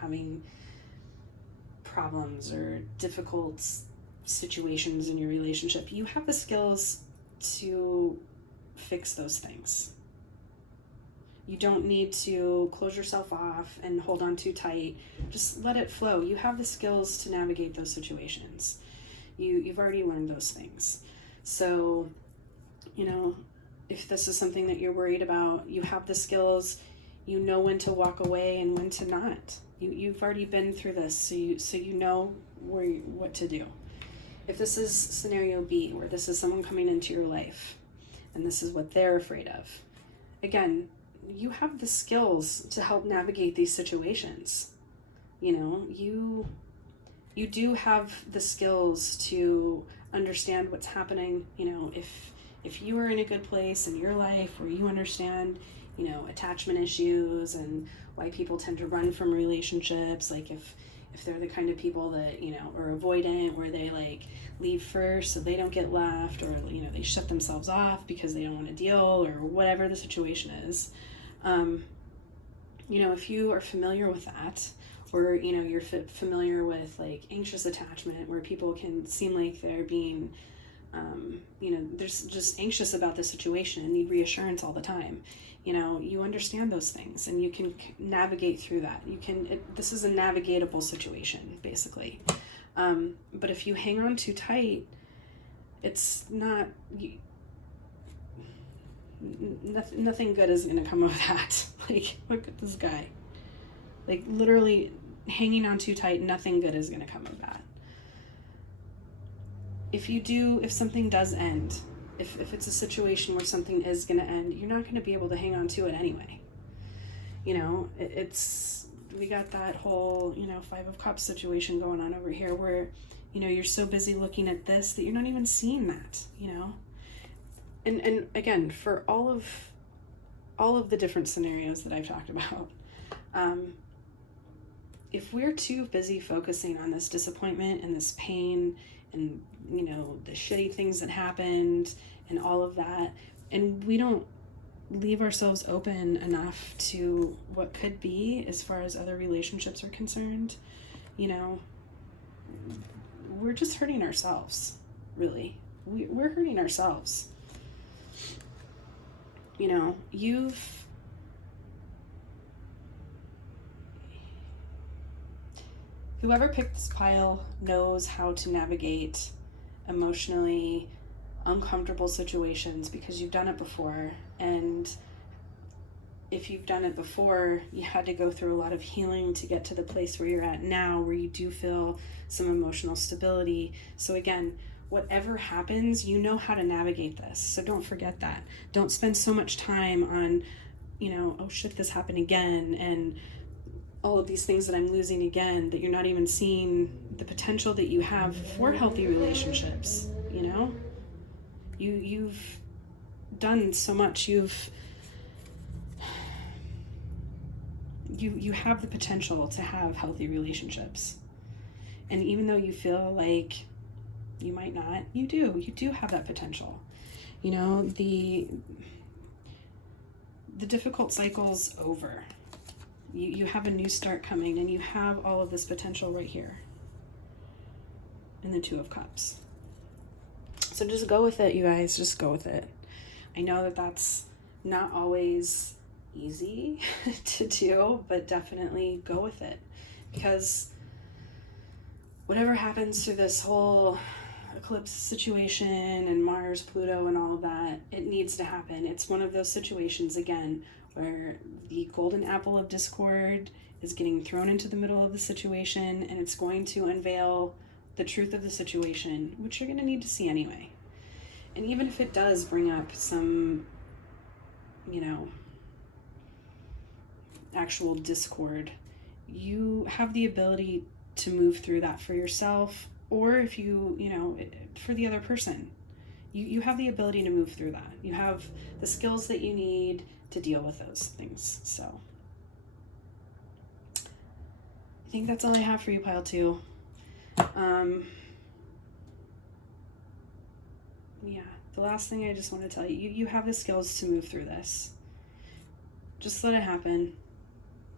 having problems or difficult situations in your relationship. You have the skills to fix those things. You don't need to close yourself off and hold on too tight. Just let it flow. You have the skills to navigate those situations. You've already learned those things. So, if this is something that you're worried about, you have the skills. You know when to walk away and when to not. You've already been through this, so you know what to do. If this is scenario B, where this is someone coming into your life, and this is what they're afraid of, again, you have the skills to help navigate these situations. You do have the skills to understand what's happening. If you are in a good place in your life where you understand, attachment issues and why people tend to run from relationships, like if they're the kind of people that, are avoidant, where they leave first so they don't get left, or, they shut themselves off because they don't want to deal, or whatever the situation is. If you are familiar with that, or, you're familiar with anxious attachment, where people can seem like they're being, they're just anxious about the situation and need reassurance all the time. You understand those things and you can navigate through that. This is a navigatable situation, basically. But if you hang on too tight, it's not, nothing good is going to come of that. Look at this guy. Literally hanging on too tight, nothing good is going to come of that. If something does end, if it's a situation where something is going to end, you're not going to be able to hang on to it anyway. We got that whole, 5 of Cups situation going on over here where, you're so busy looking at this that you're not even seeing that, And again, for all of the different scenarios that I've talked about, if we're too busy focusing on this disappointment and this pain and, the shitty things that happened and all of that, and we don't leave ourselves open enough to what could be as far as other relationships are concerned, we're just hurting ourselves, really. We're hurting ourselves. Whoever picked this pile knows how to navigate emotionally uncomfortable situations because you've done it before. And if you've done it before, you had to go through a lot of healing to get to the place where you're at now, where you do feel some emotional stability. So again, whatever happens, you know how to navigate this. So don't forget that. Don't spend so much time on, oh shit, this happened again, and all of these things that I'm losing again, that you're not even seeing the potential that you have for healthy relationships. You've done so much. You have the potential to have healthy relationships. And even though you feel like you might not, you do have that potential. The difficult cycle's over. You have a new start coming, and you have all of this potential right here in the 2 of Cups. So just go with it, you guys. Just go with it. I know that that's not always easy to do, but definitely go with it, because whatever happens to this whole eclipse situation and Mars, Pluto, and all of that, it needs to happen. It's one of those situations, again, where the golden apple of discord is getting thrown into the middle of the situation, and it's going to unveil the truth of the situation, which you're going to need to see anyway. And even if it does bring up some, actual discord, you have the ability to move through that for yourself, or if for the other person. You have the ability to move through that. You have the skills that you need to deal with those things. So I think that's all I have for you, pile 2. Yeah, the last thing I just want to tell you, you have the skills to move through this. Just let it happen.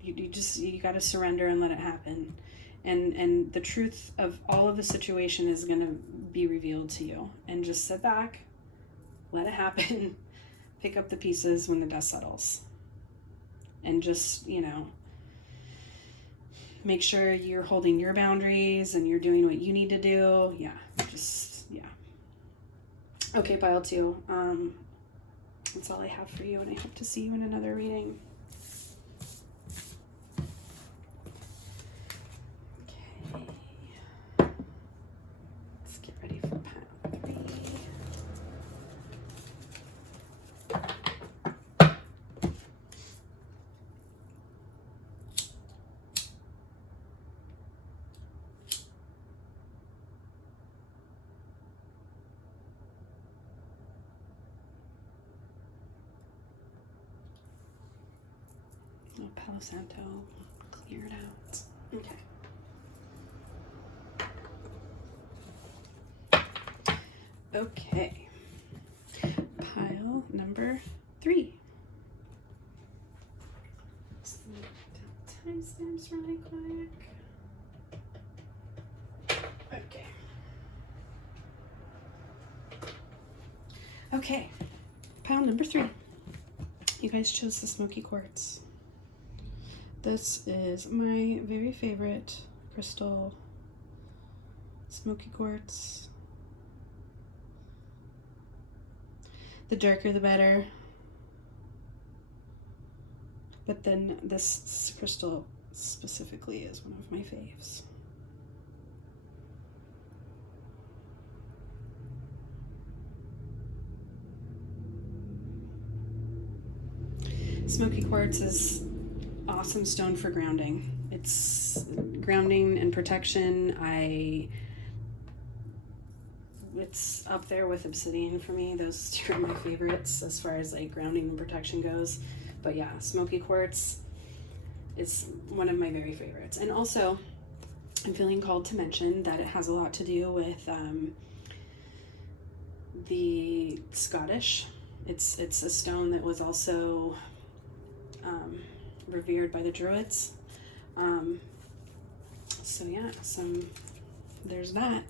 You got to surrender and let it happen. And the truth of all of the situation is going to be revealed to you. And just sit back, let it happen, pick up the pieces when the dust settles. And just, you know, make sure you're holding your boundaries and you're doing what you need to do. Yeah, just, yeah. Okay, pile 2. That's all I have for you, and I hope to see you in another reading. Okay. Let's get ready for pile 3. Oh, Palo Santo cleared out. Okay. Okay. Pile number 3. Timestamps really quick. Okay. Okay. Pile number 3. You guys chose the smoky quartz. This is my very favorite crystal, smoky quartz. The darker the better. But then this crystal specifically is one of my faves. Smoky quartz is awesome stone for grounding. It's grounding and protection. It's up there with obsidian for me. Those 2 are my favorites as far as like grounding and protection goes. But yeah, smoky quartz is one of my very favorites. And also, I'm feeling called to mention that it has a lot to do with the Scottish. It's a stone that was also revered by the Druids. So yeah, there's that.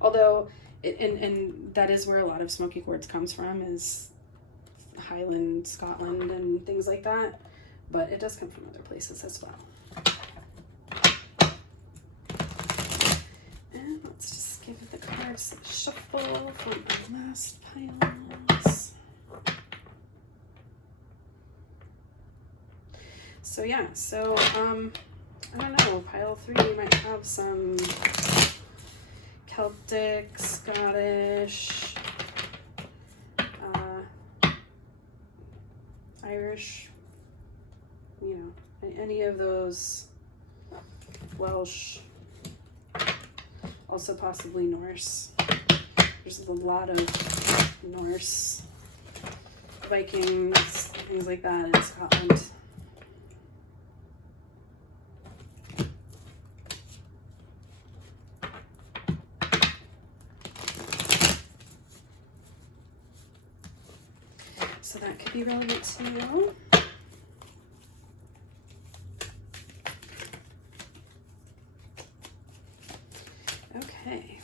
Although, and that is where a lot of smoky quartz comes from, is Highland, Scotland, and things like that. But it does come from other places as well. And let's just give the cards a shuffle for the last piles. So yeah, I don't know, pile 3 might have some Celtic, Scottish, Irish, you know, any of those, Welsh, also possibly Norse. There's a lot of Norse, Vikings, things like that in Scotland. So that could be relevant too. Okay.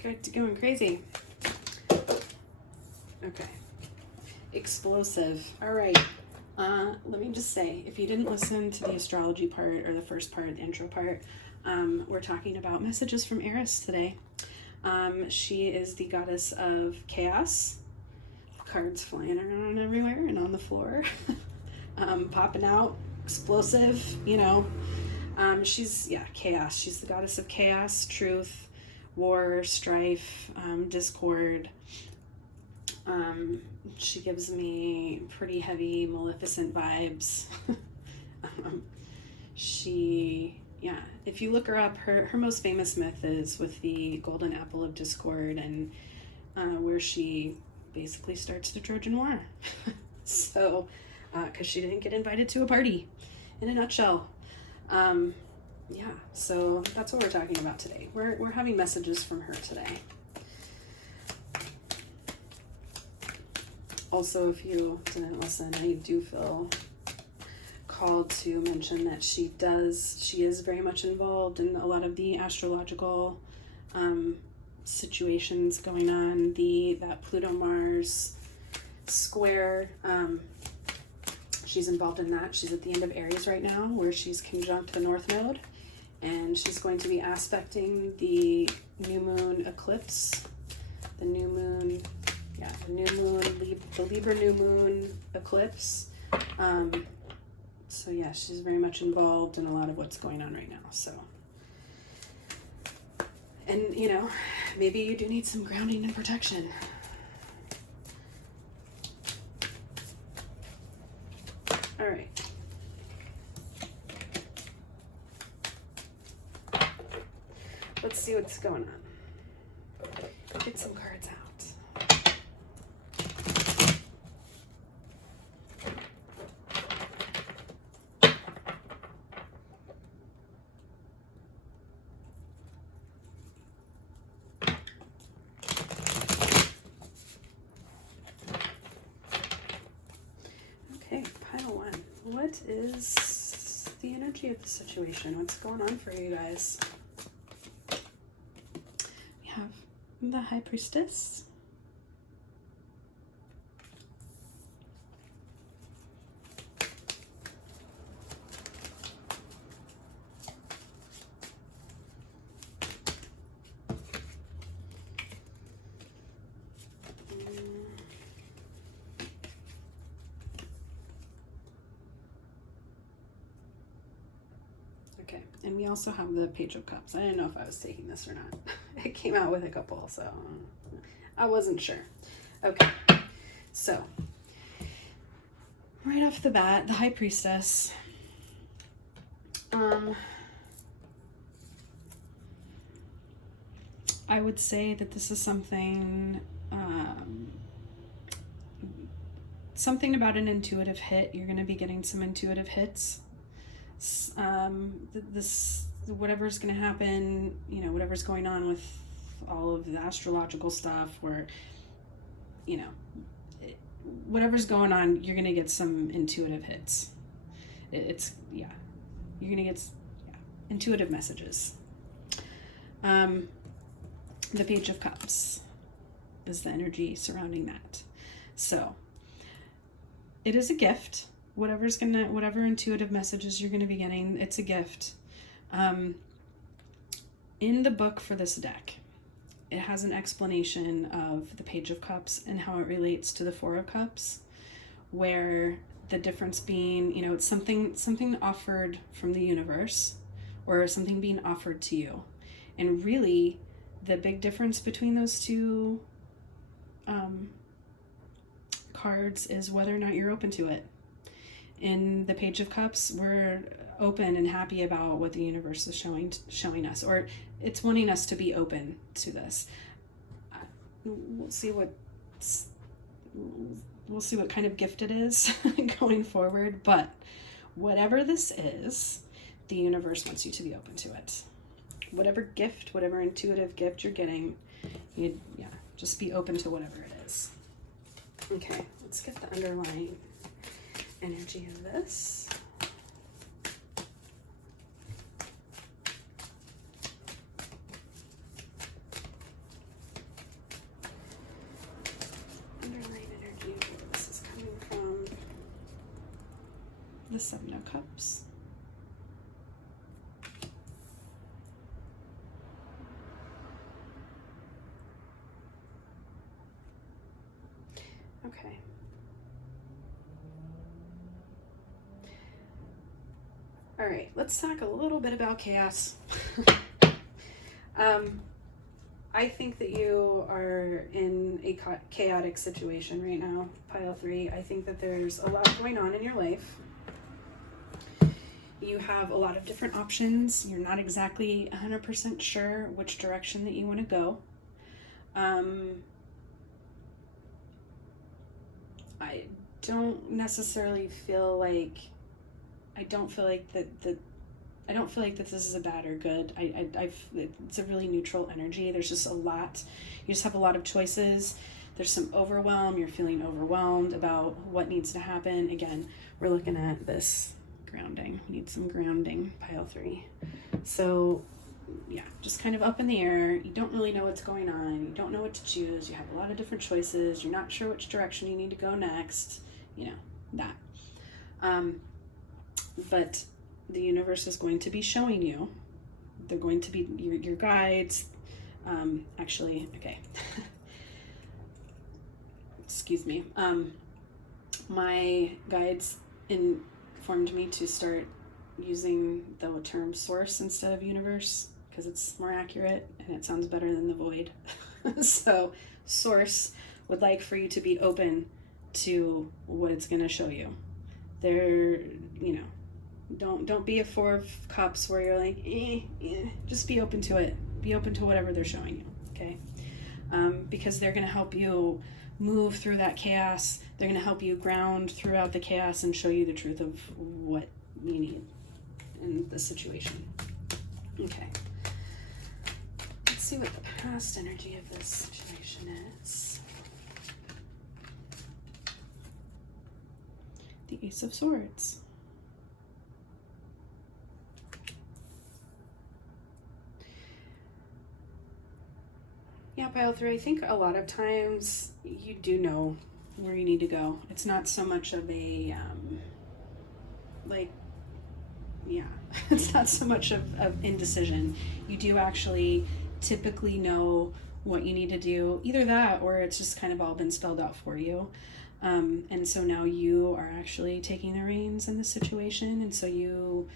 Good, going crazy. Okay. Explosive. All right. Let me just say, if you didn't listen to the astrology part or the first part, the intro part, we're talking about messages from Eris today. She is the goddess of chaos. Cards flying around everywhere and on the floor. Popping out, explosive, you know. She's, chaos. She's the goddess of chaos, truth, war, strife, discord. She gives me pretty heavy Maleficent vibes. If you look her up, her most famous myth is with the golden apple of discord, and where she basically starts the Trojan War. So, because she didn't get invited to a party, in a nutshell. Yeah, so that's what we're talking about today. We're having messages from her today. Also, if you didn't listen, I do feel called to mention that she is very much involved in a lot of the astrological situations going on. That Pluto-Mars square, she's involved in that. She's at the end of Aries right now, where she's conjunct the North Node, and she's going to be aspecting the new moon eclipse, the Libra new moon eclipse. So yeah, she's very much involved in a lot of what's going on right now. So, and maybe you do need some grounding and protection. All right. Let's see what's going on. Get some cards out. Okay, pile one. What is the energy of the situation? What's going on for you guys? We have the High Priestess. Okay, and we also have the Page of Cups. I didn't know if I was taking this or not. It came out with a couple, so I wasn't sure. Okay, so right off the bat, the High Priestess. I would say that this is something about an intuitive hit. You're going to be getting some intuitive hits. This whatever's going to happen, whatever's going on with all of the astrological stuff, where whatever's going on, you're going to get some intuitive hits. You're going to get intuitive messages. The Page of Cups is the energy surrounding that. So it is a gift. Whatever intuitive messages you're going to be getting, it's a gift. In the book for this deck, it has an explanation of the Page of Cups and how it relates to the Four of Cups, where the difference being, it's something offered from the universe, or something being offered to you. And really, the big difference between those two cards is whether or not you're open to it. In the Page of Cups, we're open and happy about what the universe is showing us, or it's wanting us to be open to this. We'll see what kind of gift it is going forward, but whatever this is, the universe wants you to be open to it. Whatever gift, whatever intuitive gift you're getting, just be open to whatever it is. Okay, let's get the underlying energy of this. Underlying energy of where this is coming from. The Seven of Cups. Okay. All right, let's talk a little bit about chaos. I think that you are in a chaotic situation right now, pile 3. I think that there's a lot going on in your life. You have a lot of different options. You're not exactly 100% sure which direction that you want to go. I don't necessarily feel like, I don't feel like that this is a bad or good. It's a really neutral energy. There's just a lot. You just have a lot of choices. There's some overwhelm. You're feeling overwhelmed about what needs to happen. Again, we're looking at this grounding. We need some grounding, pile 3. So yeah, just kind of up in the air. You don't really know what's going on. You don't know what to choose. You have a lot of different choices. You're not sure which direction you need to go next. You know, that. But the universe is going to be showing you. They're going to be your guides. Actually, okay. Excuse me. My guides informed me to start using the term source instead of universe because it's more accurate and it sounds better than the void. So source would like for you to be open to what it's going to show you. Don't be a 4 of cups where you're like, just be open to it. Be open to whatever they're showing you, okay? Because they're going to help you move through that chaos. They're going to help you ground throughout the chaos and show you the truth of what you need in the situation. Okay. Let's see what the past energy of this situation is. The Ace of Swords. Yeah, pile 3, I think a lot of times you do know where you need to go. It's not so much of a, it's not so much of indecision. You do actually typically know what you need to do. Either that or it's just kind of all been spelled out for you. And so now you are actually taking the reins in the situation. And so you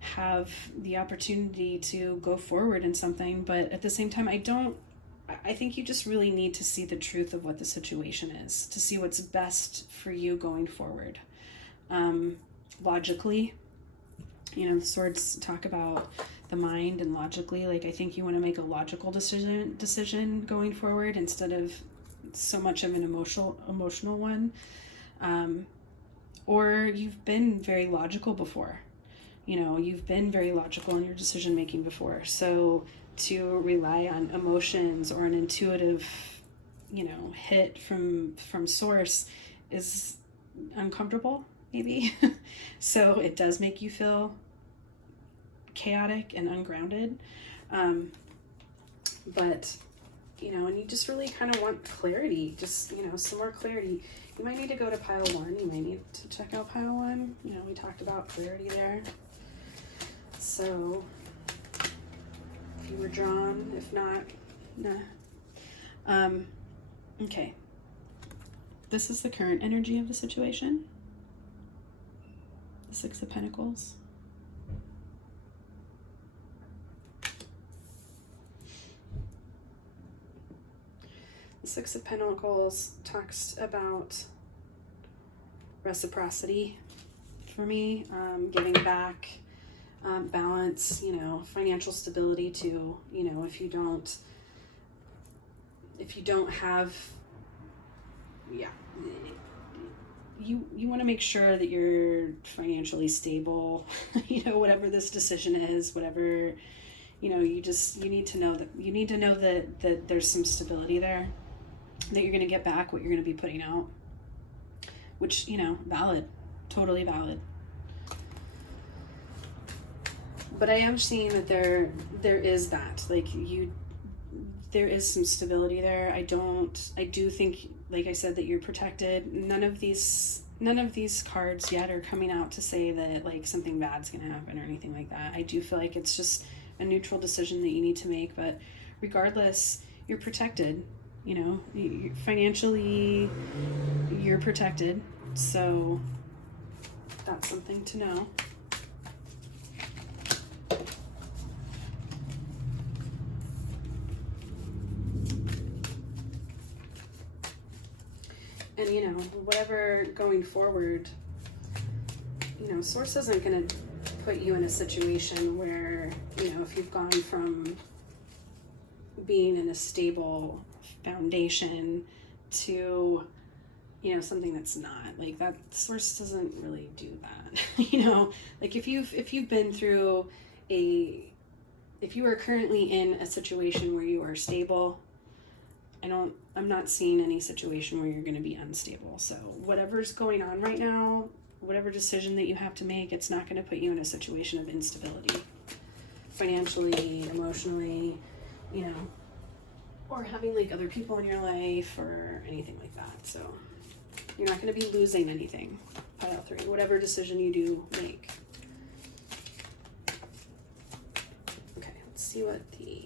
have the opportunity to go forward in something. But at the same time, I think you just really need to see the truth of what the situation is, to see what's best for you going forward. Logically, the swords talk about the mind and logically, like I think you want to make a logical decision going forward instead of so much of an emotional one. Or you've been very logical before. You've been very logical in your decision making before. So to rely on emotions or an intuitive, hit from source is uncomfortable, maybe. So it does make you feel chaotic and ungrounded. But, and you just really kind of want clarity, just, some more clarity. You might need to go to pile 1. You might need to check out pile 1. We talked about clarity there. So if you were drawn, if not, nah. Okay. This is the current energy of the situation. The 6 of Pentacles. The 6 of Pentacles talks about reciprocity for me, giving back, balance, financial stability too. If you don't have, you want to make sure that you're financially stable, whatever this decision is, whatever, you need to know that there's some stability there, that you're going to get back what you're going to be putting out, which, valid, totally valid. But I am seeing that there is that, there is some stability there. I do think, like I said, that you're protected. None of these cards yet are coming out to say that something bad's going to happen or anything like that. I do feel like it's just a neutral decision that you need to make, but regardless, you're protected. Financially, you're protected. So that's something to know. And, whatever going forward, Source isn't going to put you in a situation where, if you've gone from being in a stable foundation to something that's not. Like, that source doesn't really do that. Like, if you've been through if you are currently in a situation where you are stable, I'm not seeing any situation where you're going to be unstable. So whatever's going on right now, whatever decision that you have to make, it's not going to put you in a situation of instability, financially, emotionally, or having like other people in your life or anything like that. So you're not going to be losing anything. Pile 3, whatever decision you do make. Okay, let's see what the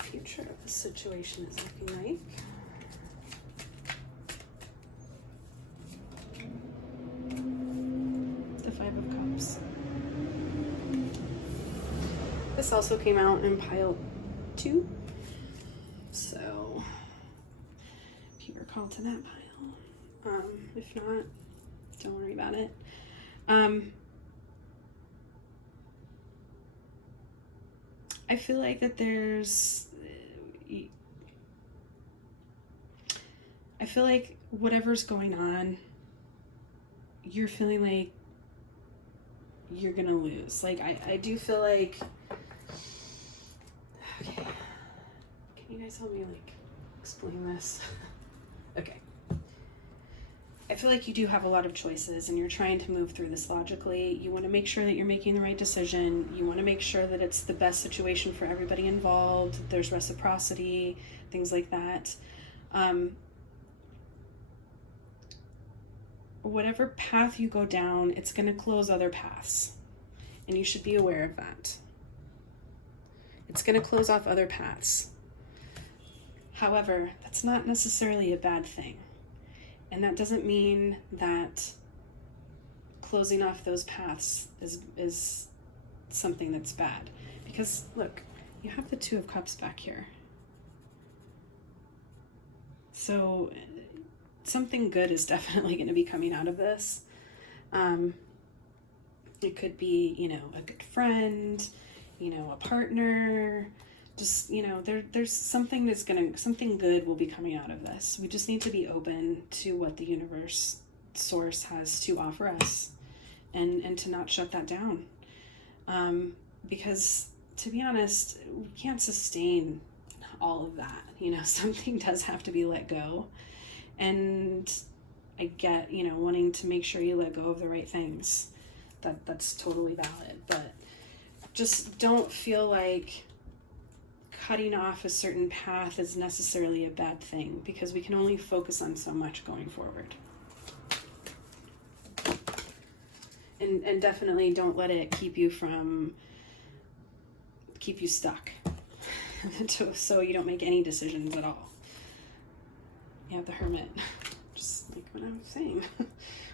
future of the situation is looking like. The 5 of Cups. This also came out in pile 2. So if you were called to that pile, if not, don't worry about it. I feel like that I feel like whatever's going on, you're feeling like you're gonna lose. Like, I do feel like, okay, can you guys help me like explain this? Okay. I feel like you do have a lot of choices and you're trying to move through this logically. You want to make sure that you're making the right decision. You want to make sure that it's the best situation for everybody involved. There's reciprocity, things like that. Whatever path you go down, it's going to close other paths. And you should be aware of that. It's going to close off other paths. However, that's not necessarily a bad thing. And that doesn't mean that closing off those paths is something that's bad. Because, look, you have the 2 of Cups back here. So something good is definitely going to be coming out of this. It could be, a good friend, a partner. Just, there's something something good will be coming out of this. We just need to be open to what the universe source has to offer us and to not shut that down. Because, to be honest, we can't sustain all of that. Something does have to be let go. And I get, wanting to make sure you let go of the right things. That's totally valid. But just don't feel like cutting off a certain path is necessarily a bad thing, because we can only focus on so much going forward. And definitely don't let it keep you stuck so you don't make any decisions at all. You have the Hermit, just like what I was saying.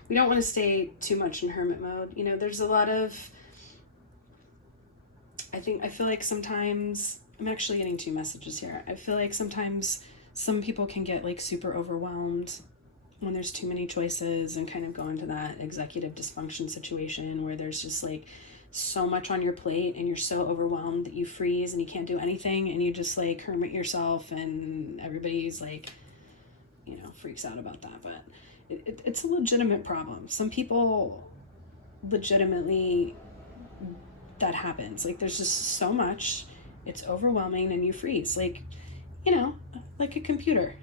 We don't want to stay too much in hermit mode. There's a lot of, I feel like sometimes, I'm actually getting 2 messages here. I feel like sometimes some people can get like super overwhelmed when there's too many choices and kind of go into that executive dysfunction situation where there's just like so much on your plate and you're so overwhelmed that you freeze and you can't do anything and you just like hermit yourself, and everybody's like, freaks out about that. But it's a legitimate problem. Some people legitimately, that happens. Like, there's just so much, it's overwhelming and you freeze. Like, like a computer.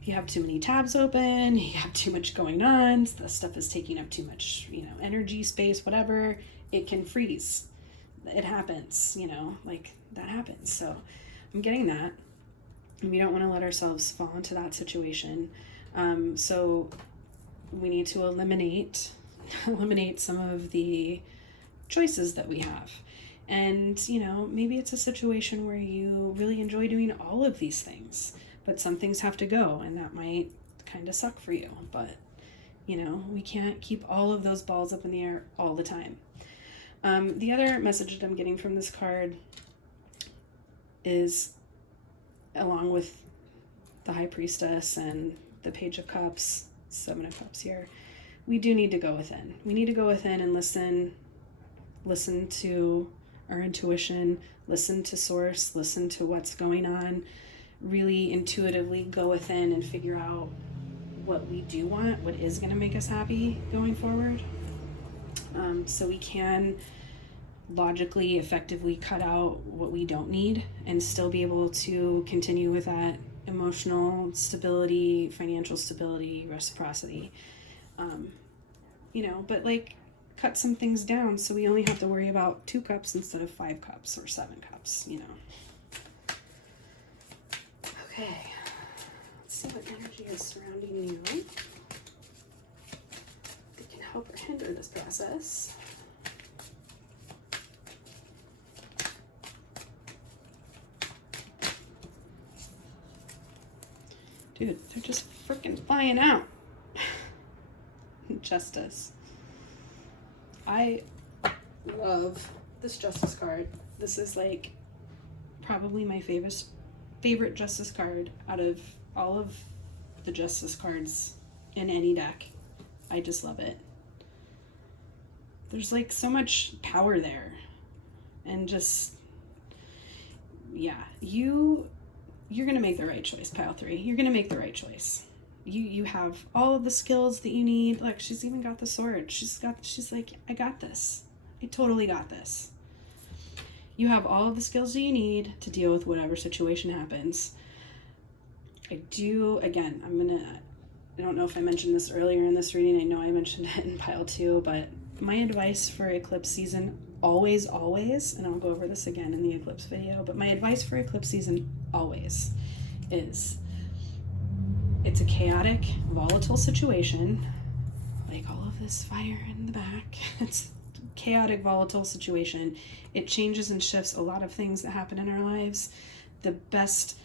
If you have too many tabs open, you have too much going on, the stuff is taking up too much, energy, space, whatever, it can freeze. It happens, like that happens. So I'm getting that. And we don't want to let ourselves fall into that situation. So we need to eliminate some of the choices that we have. And, maybe it's a situation where you really enjoy doing all of these things, but some things have to go, and that might kind of suck for you. But, we can't keep all of those balls up in the air all the time. The other message that I'm getting from this card is, along with the High Priestess and the Page of Cups, 7 of Cups here, we do need to go within. We need to go within and listen to our intuition, listen to source, listen to what's going on, really intuitively go within and figure out what we do want, what is going to make us happy going forward. So we can logically, effectively cut out what we don't need and still be able to continue with that emotional stability, financial stability, reciprocity. But like cut some things down so we only have to worry about 2 cups instead of 5 cups or 7 cups, Okay, let's see what energy is surrounding you that can help or hinder this process. Dude, they're just freaking flying out. Justice. I love this Justice card. This is like probably my favorite Justice card out of all of the Justice cards in any deck. I just love it. There's like so much power there. And just, yeah, you're going to make the right choice, pile 3. You're going to make the right choice. You have all of the skills that you need. Look, she's even got the sword. She's like, I got this. I totally got this. You have all of the skills that you need to deal with whatever situation happens. I don't know if I mentioned this earlier in this reading. I know I mentioned it in pile 2, but my advice for eclipse season, always, and I'll go over this again in the eclipse video, but my advice for eclipse season always is, it's a chaotic, volatile situation, like all of this fire in the back. It's a chaotic, volatile situation. It changes and shifts a lot of things that happen in our lives. The best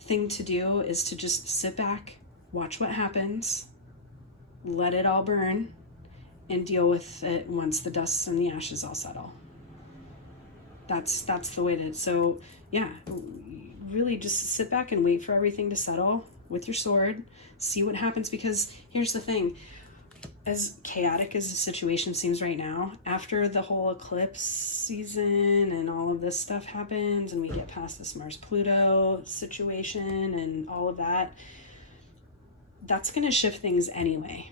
thing to do is to just sit back, watch what happens, let it all burn, and deal with it once the dust and the ashes all settle. That's the way to, so yeah, really just sit back and wait for everything to settle with your sword, see what happens, because here's the thing, as chaotic as the situation seems right now, after the whole eclipse season and all of this stuff happens and we get past this Mars-Pluto situation and all of that, that's going to shift things anyway.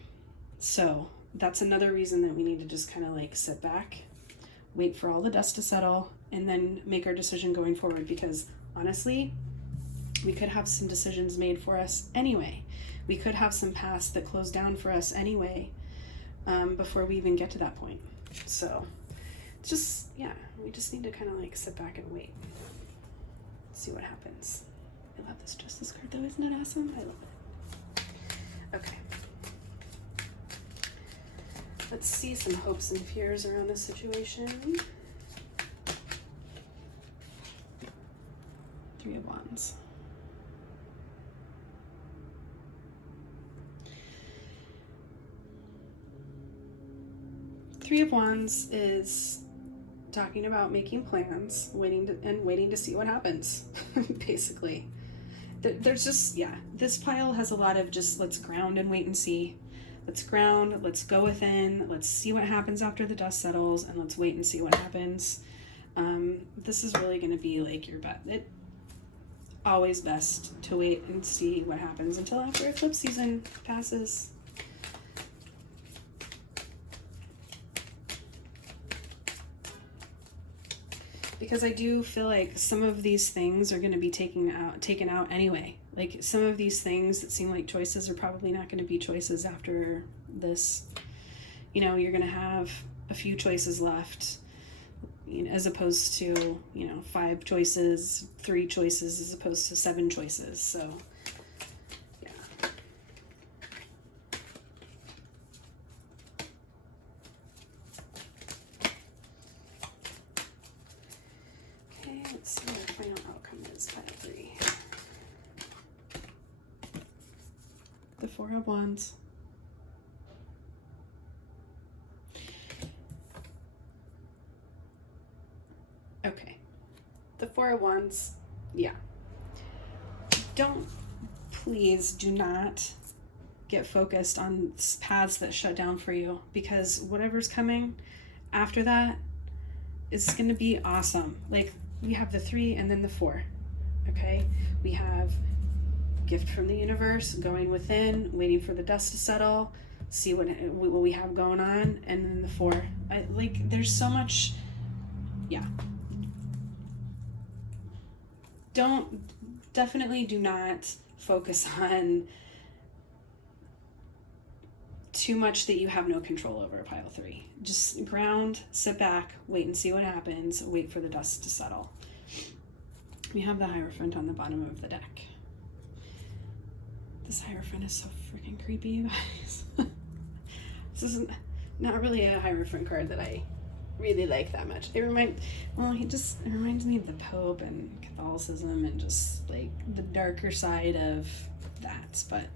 So that's another reason that we need to just kind of like sit back, wait for all the dust to settle, and then make our decision going forward, because honestly, we could have some decisions made for us anyway. We could have some paths that close down for us anyway, before we even get to that point. So it's just, yeah, we just need to kind of like sit back and wait, see what happens. I love this Justice card though, isn't it awesome? I love it. Okay. Let's see some hopes and fears around this situation. 3 of Wands. Three of Wands is talking about making plans, waiting to see what happens, basically. There's just, yeah, this pile has a lot of just let's ground and wait and see. Let's ground, let's go within, let's see what happens after the dust settles, and let's wait and see what happens. This is really going to be like your bet. It's always best to wait and see what happens until after eclipse season passes. Because I do feel like some of these things are going to be taken out anyway. Like some of these things that seem like choices are probably not going to be choices after this. You know, you're going to have a few choices left, you know, as opposed to, 5 choices, 3 choices, as opposed to 7 choices. So, yeah. Okay, let's see what our final outcome is. Pile 3. The 4 of Wands. Okay. The 4 of Wands, yeah. Please do not get focused on paths that shut down for you, because whatever's coming after that is going to be awesome. Like we have the 3 and then the 4. Okay. We have gift from the universe, going within, waiting for the dust to settle, see what we have going on, and then the 4. There's so much, yeah. Definitely do not focus on too much that you have no control over, pile 3. Just ground, sit back, wait and see what happens, wait for the dust to settle. We have the Hierophant on the bottom of the deck. This Hierophant is so freaking creepy, you guys. This is not really a Hierophant card that I really like that much. It reminds me of the Pope and Catholicism and just like the darker side of that. But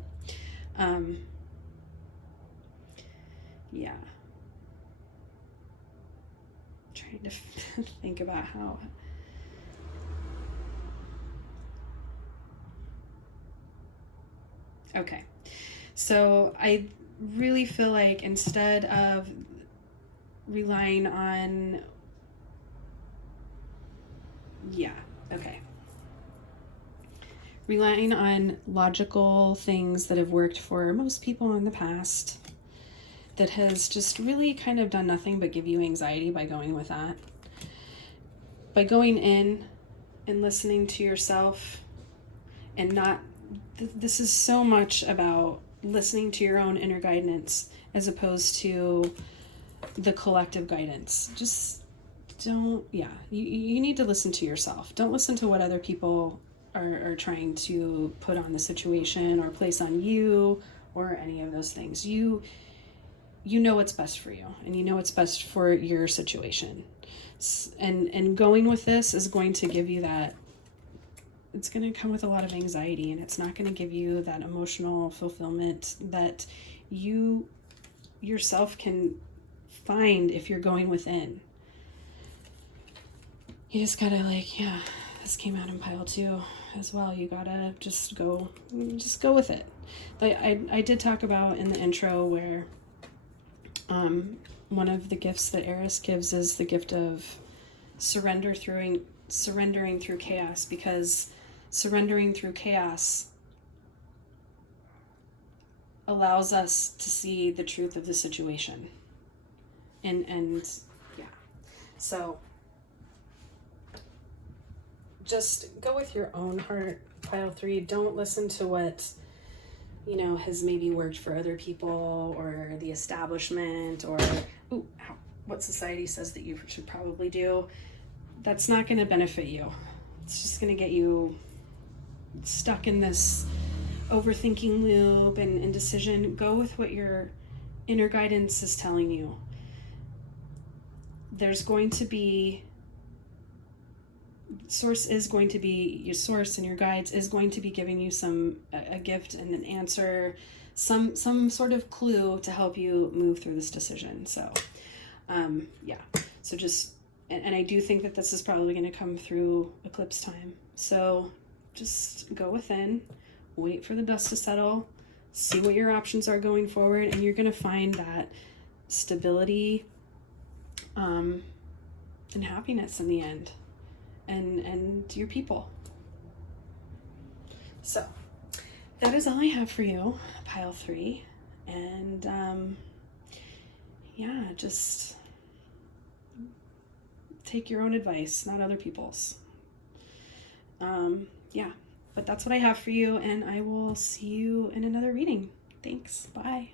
yeah. Trying to think about how. Okay, so I really feel like instead of relying on, relying on logical things that have worked for most people in the past, that has just really kind of done nothing but give you anxiety by going with that. By going in and listening to yourself and not, this is so much about listening to your own inner guidance as opposed to the collective guidance. Just don't, you need to listen to yourself. Don't listen to what other people are trying to put on the situation or place on you or any of those things. You know what's best for you, and you know what's best for your situation. And going with this is going to give you that, it's going to come with a lot of anxiety, and it's not going to give you that emotional fulfillment that you yourself can find if you're going within. You just gotta this came out in pile 2 as well. You gotta just go with it. Like I did talk about in the intro where one of the gifts that Eris gives is the gift of surrendering through chaos, because surrendering through chaos allows us to see the truth of the situation. And so just go with your own heart, pile 3. Don't listen to what has maybe worked for other people or the establishment or what society says that you should probably do. That's not going to benefit you. It's just going to get you stuck in this overthinking loop and indecision. Go with what your inner guidance is telling you. There's going to be, source is going to be, your source and your guides is going to be giving you a gift and an answer, some sort of clue to help you move through this decision. So so just, and I do think that this is probably going to come through eclipse time. So just go within, wait for the dust to settle, see what your options are going forward, and you're going to find that stability and happiness in the end, and your people. So that is all I have for you, pile 3. And just take your own advice, not other people's. But that's what I have for you, and I will see you in another reading. Thanks. Bye.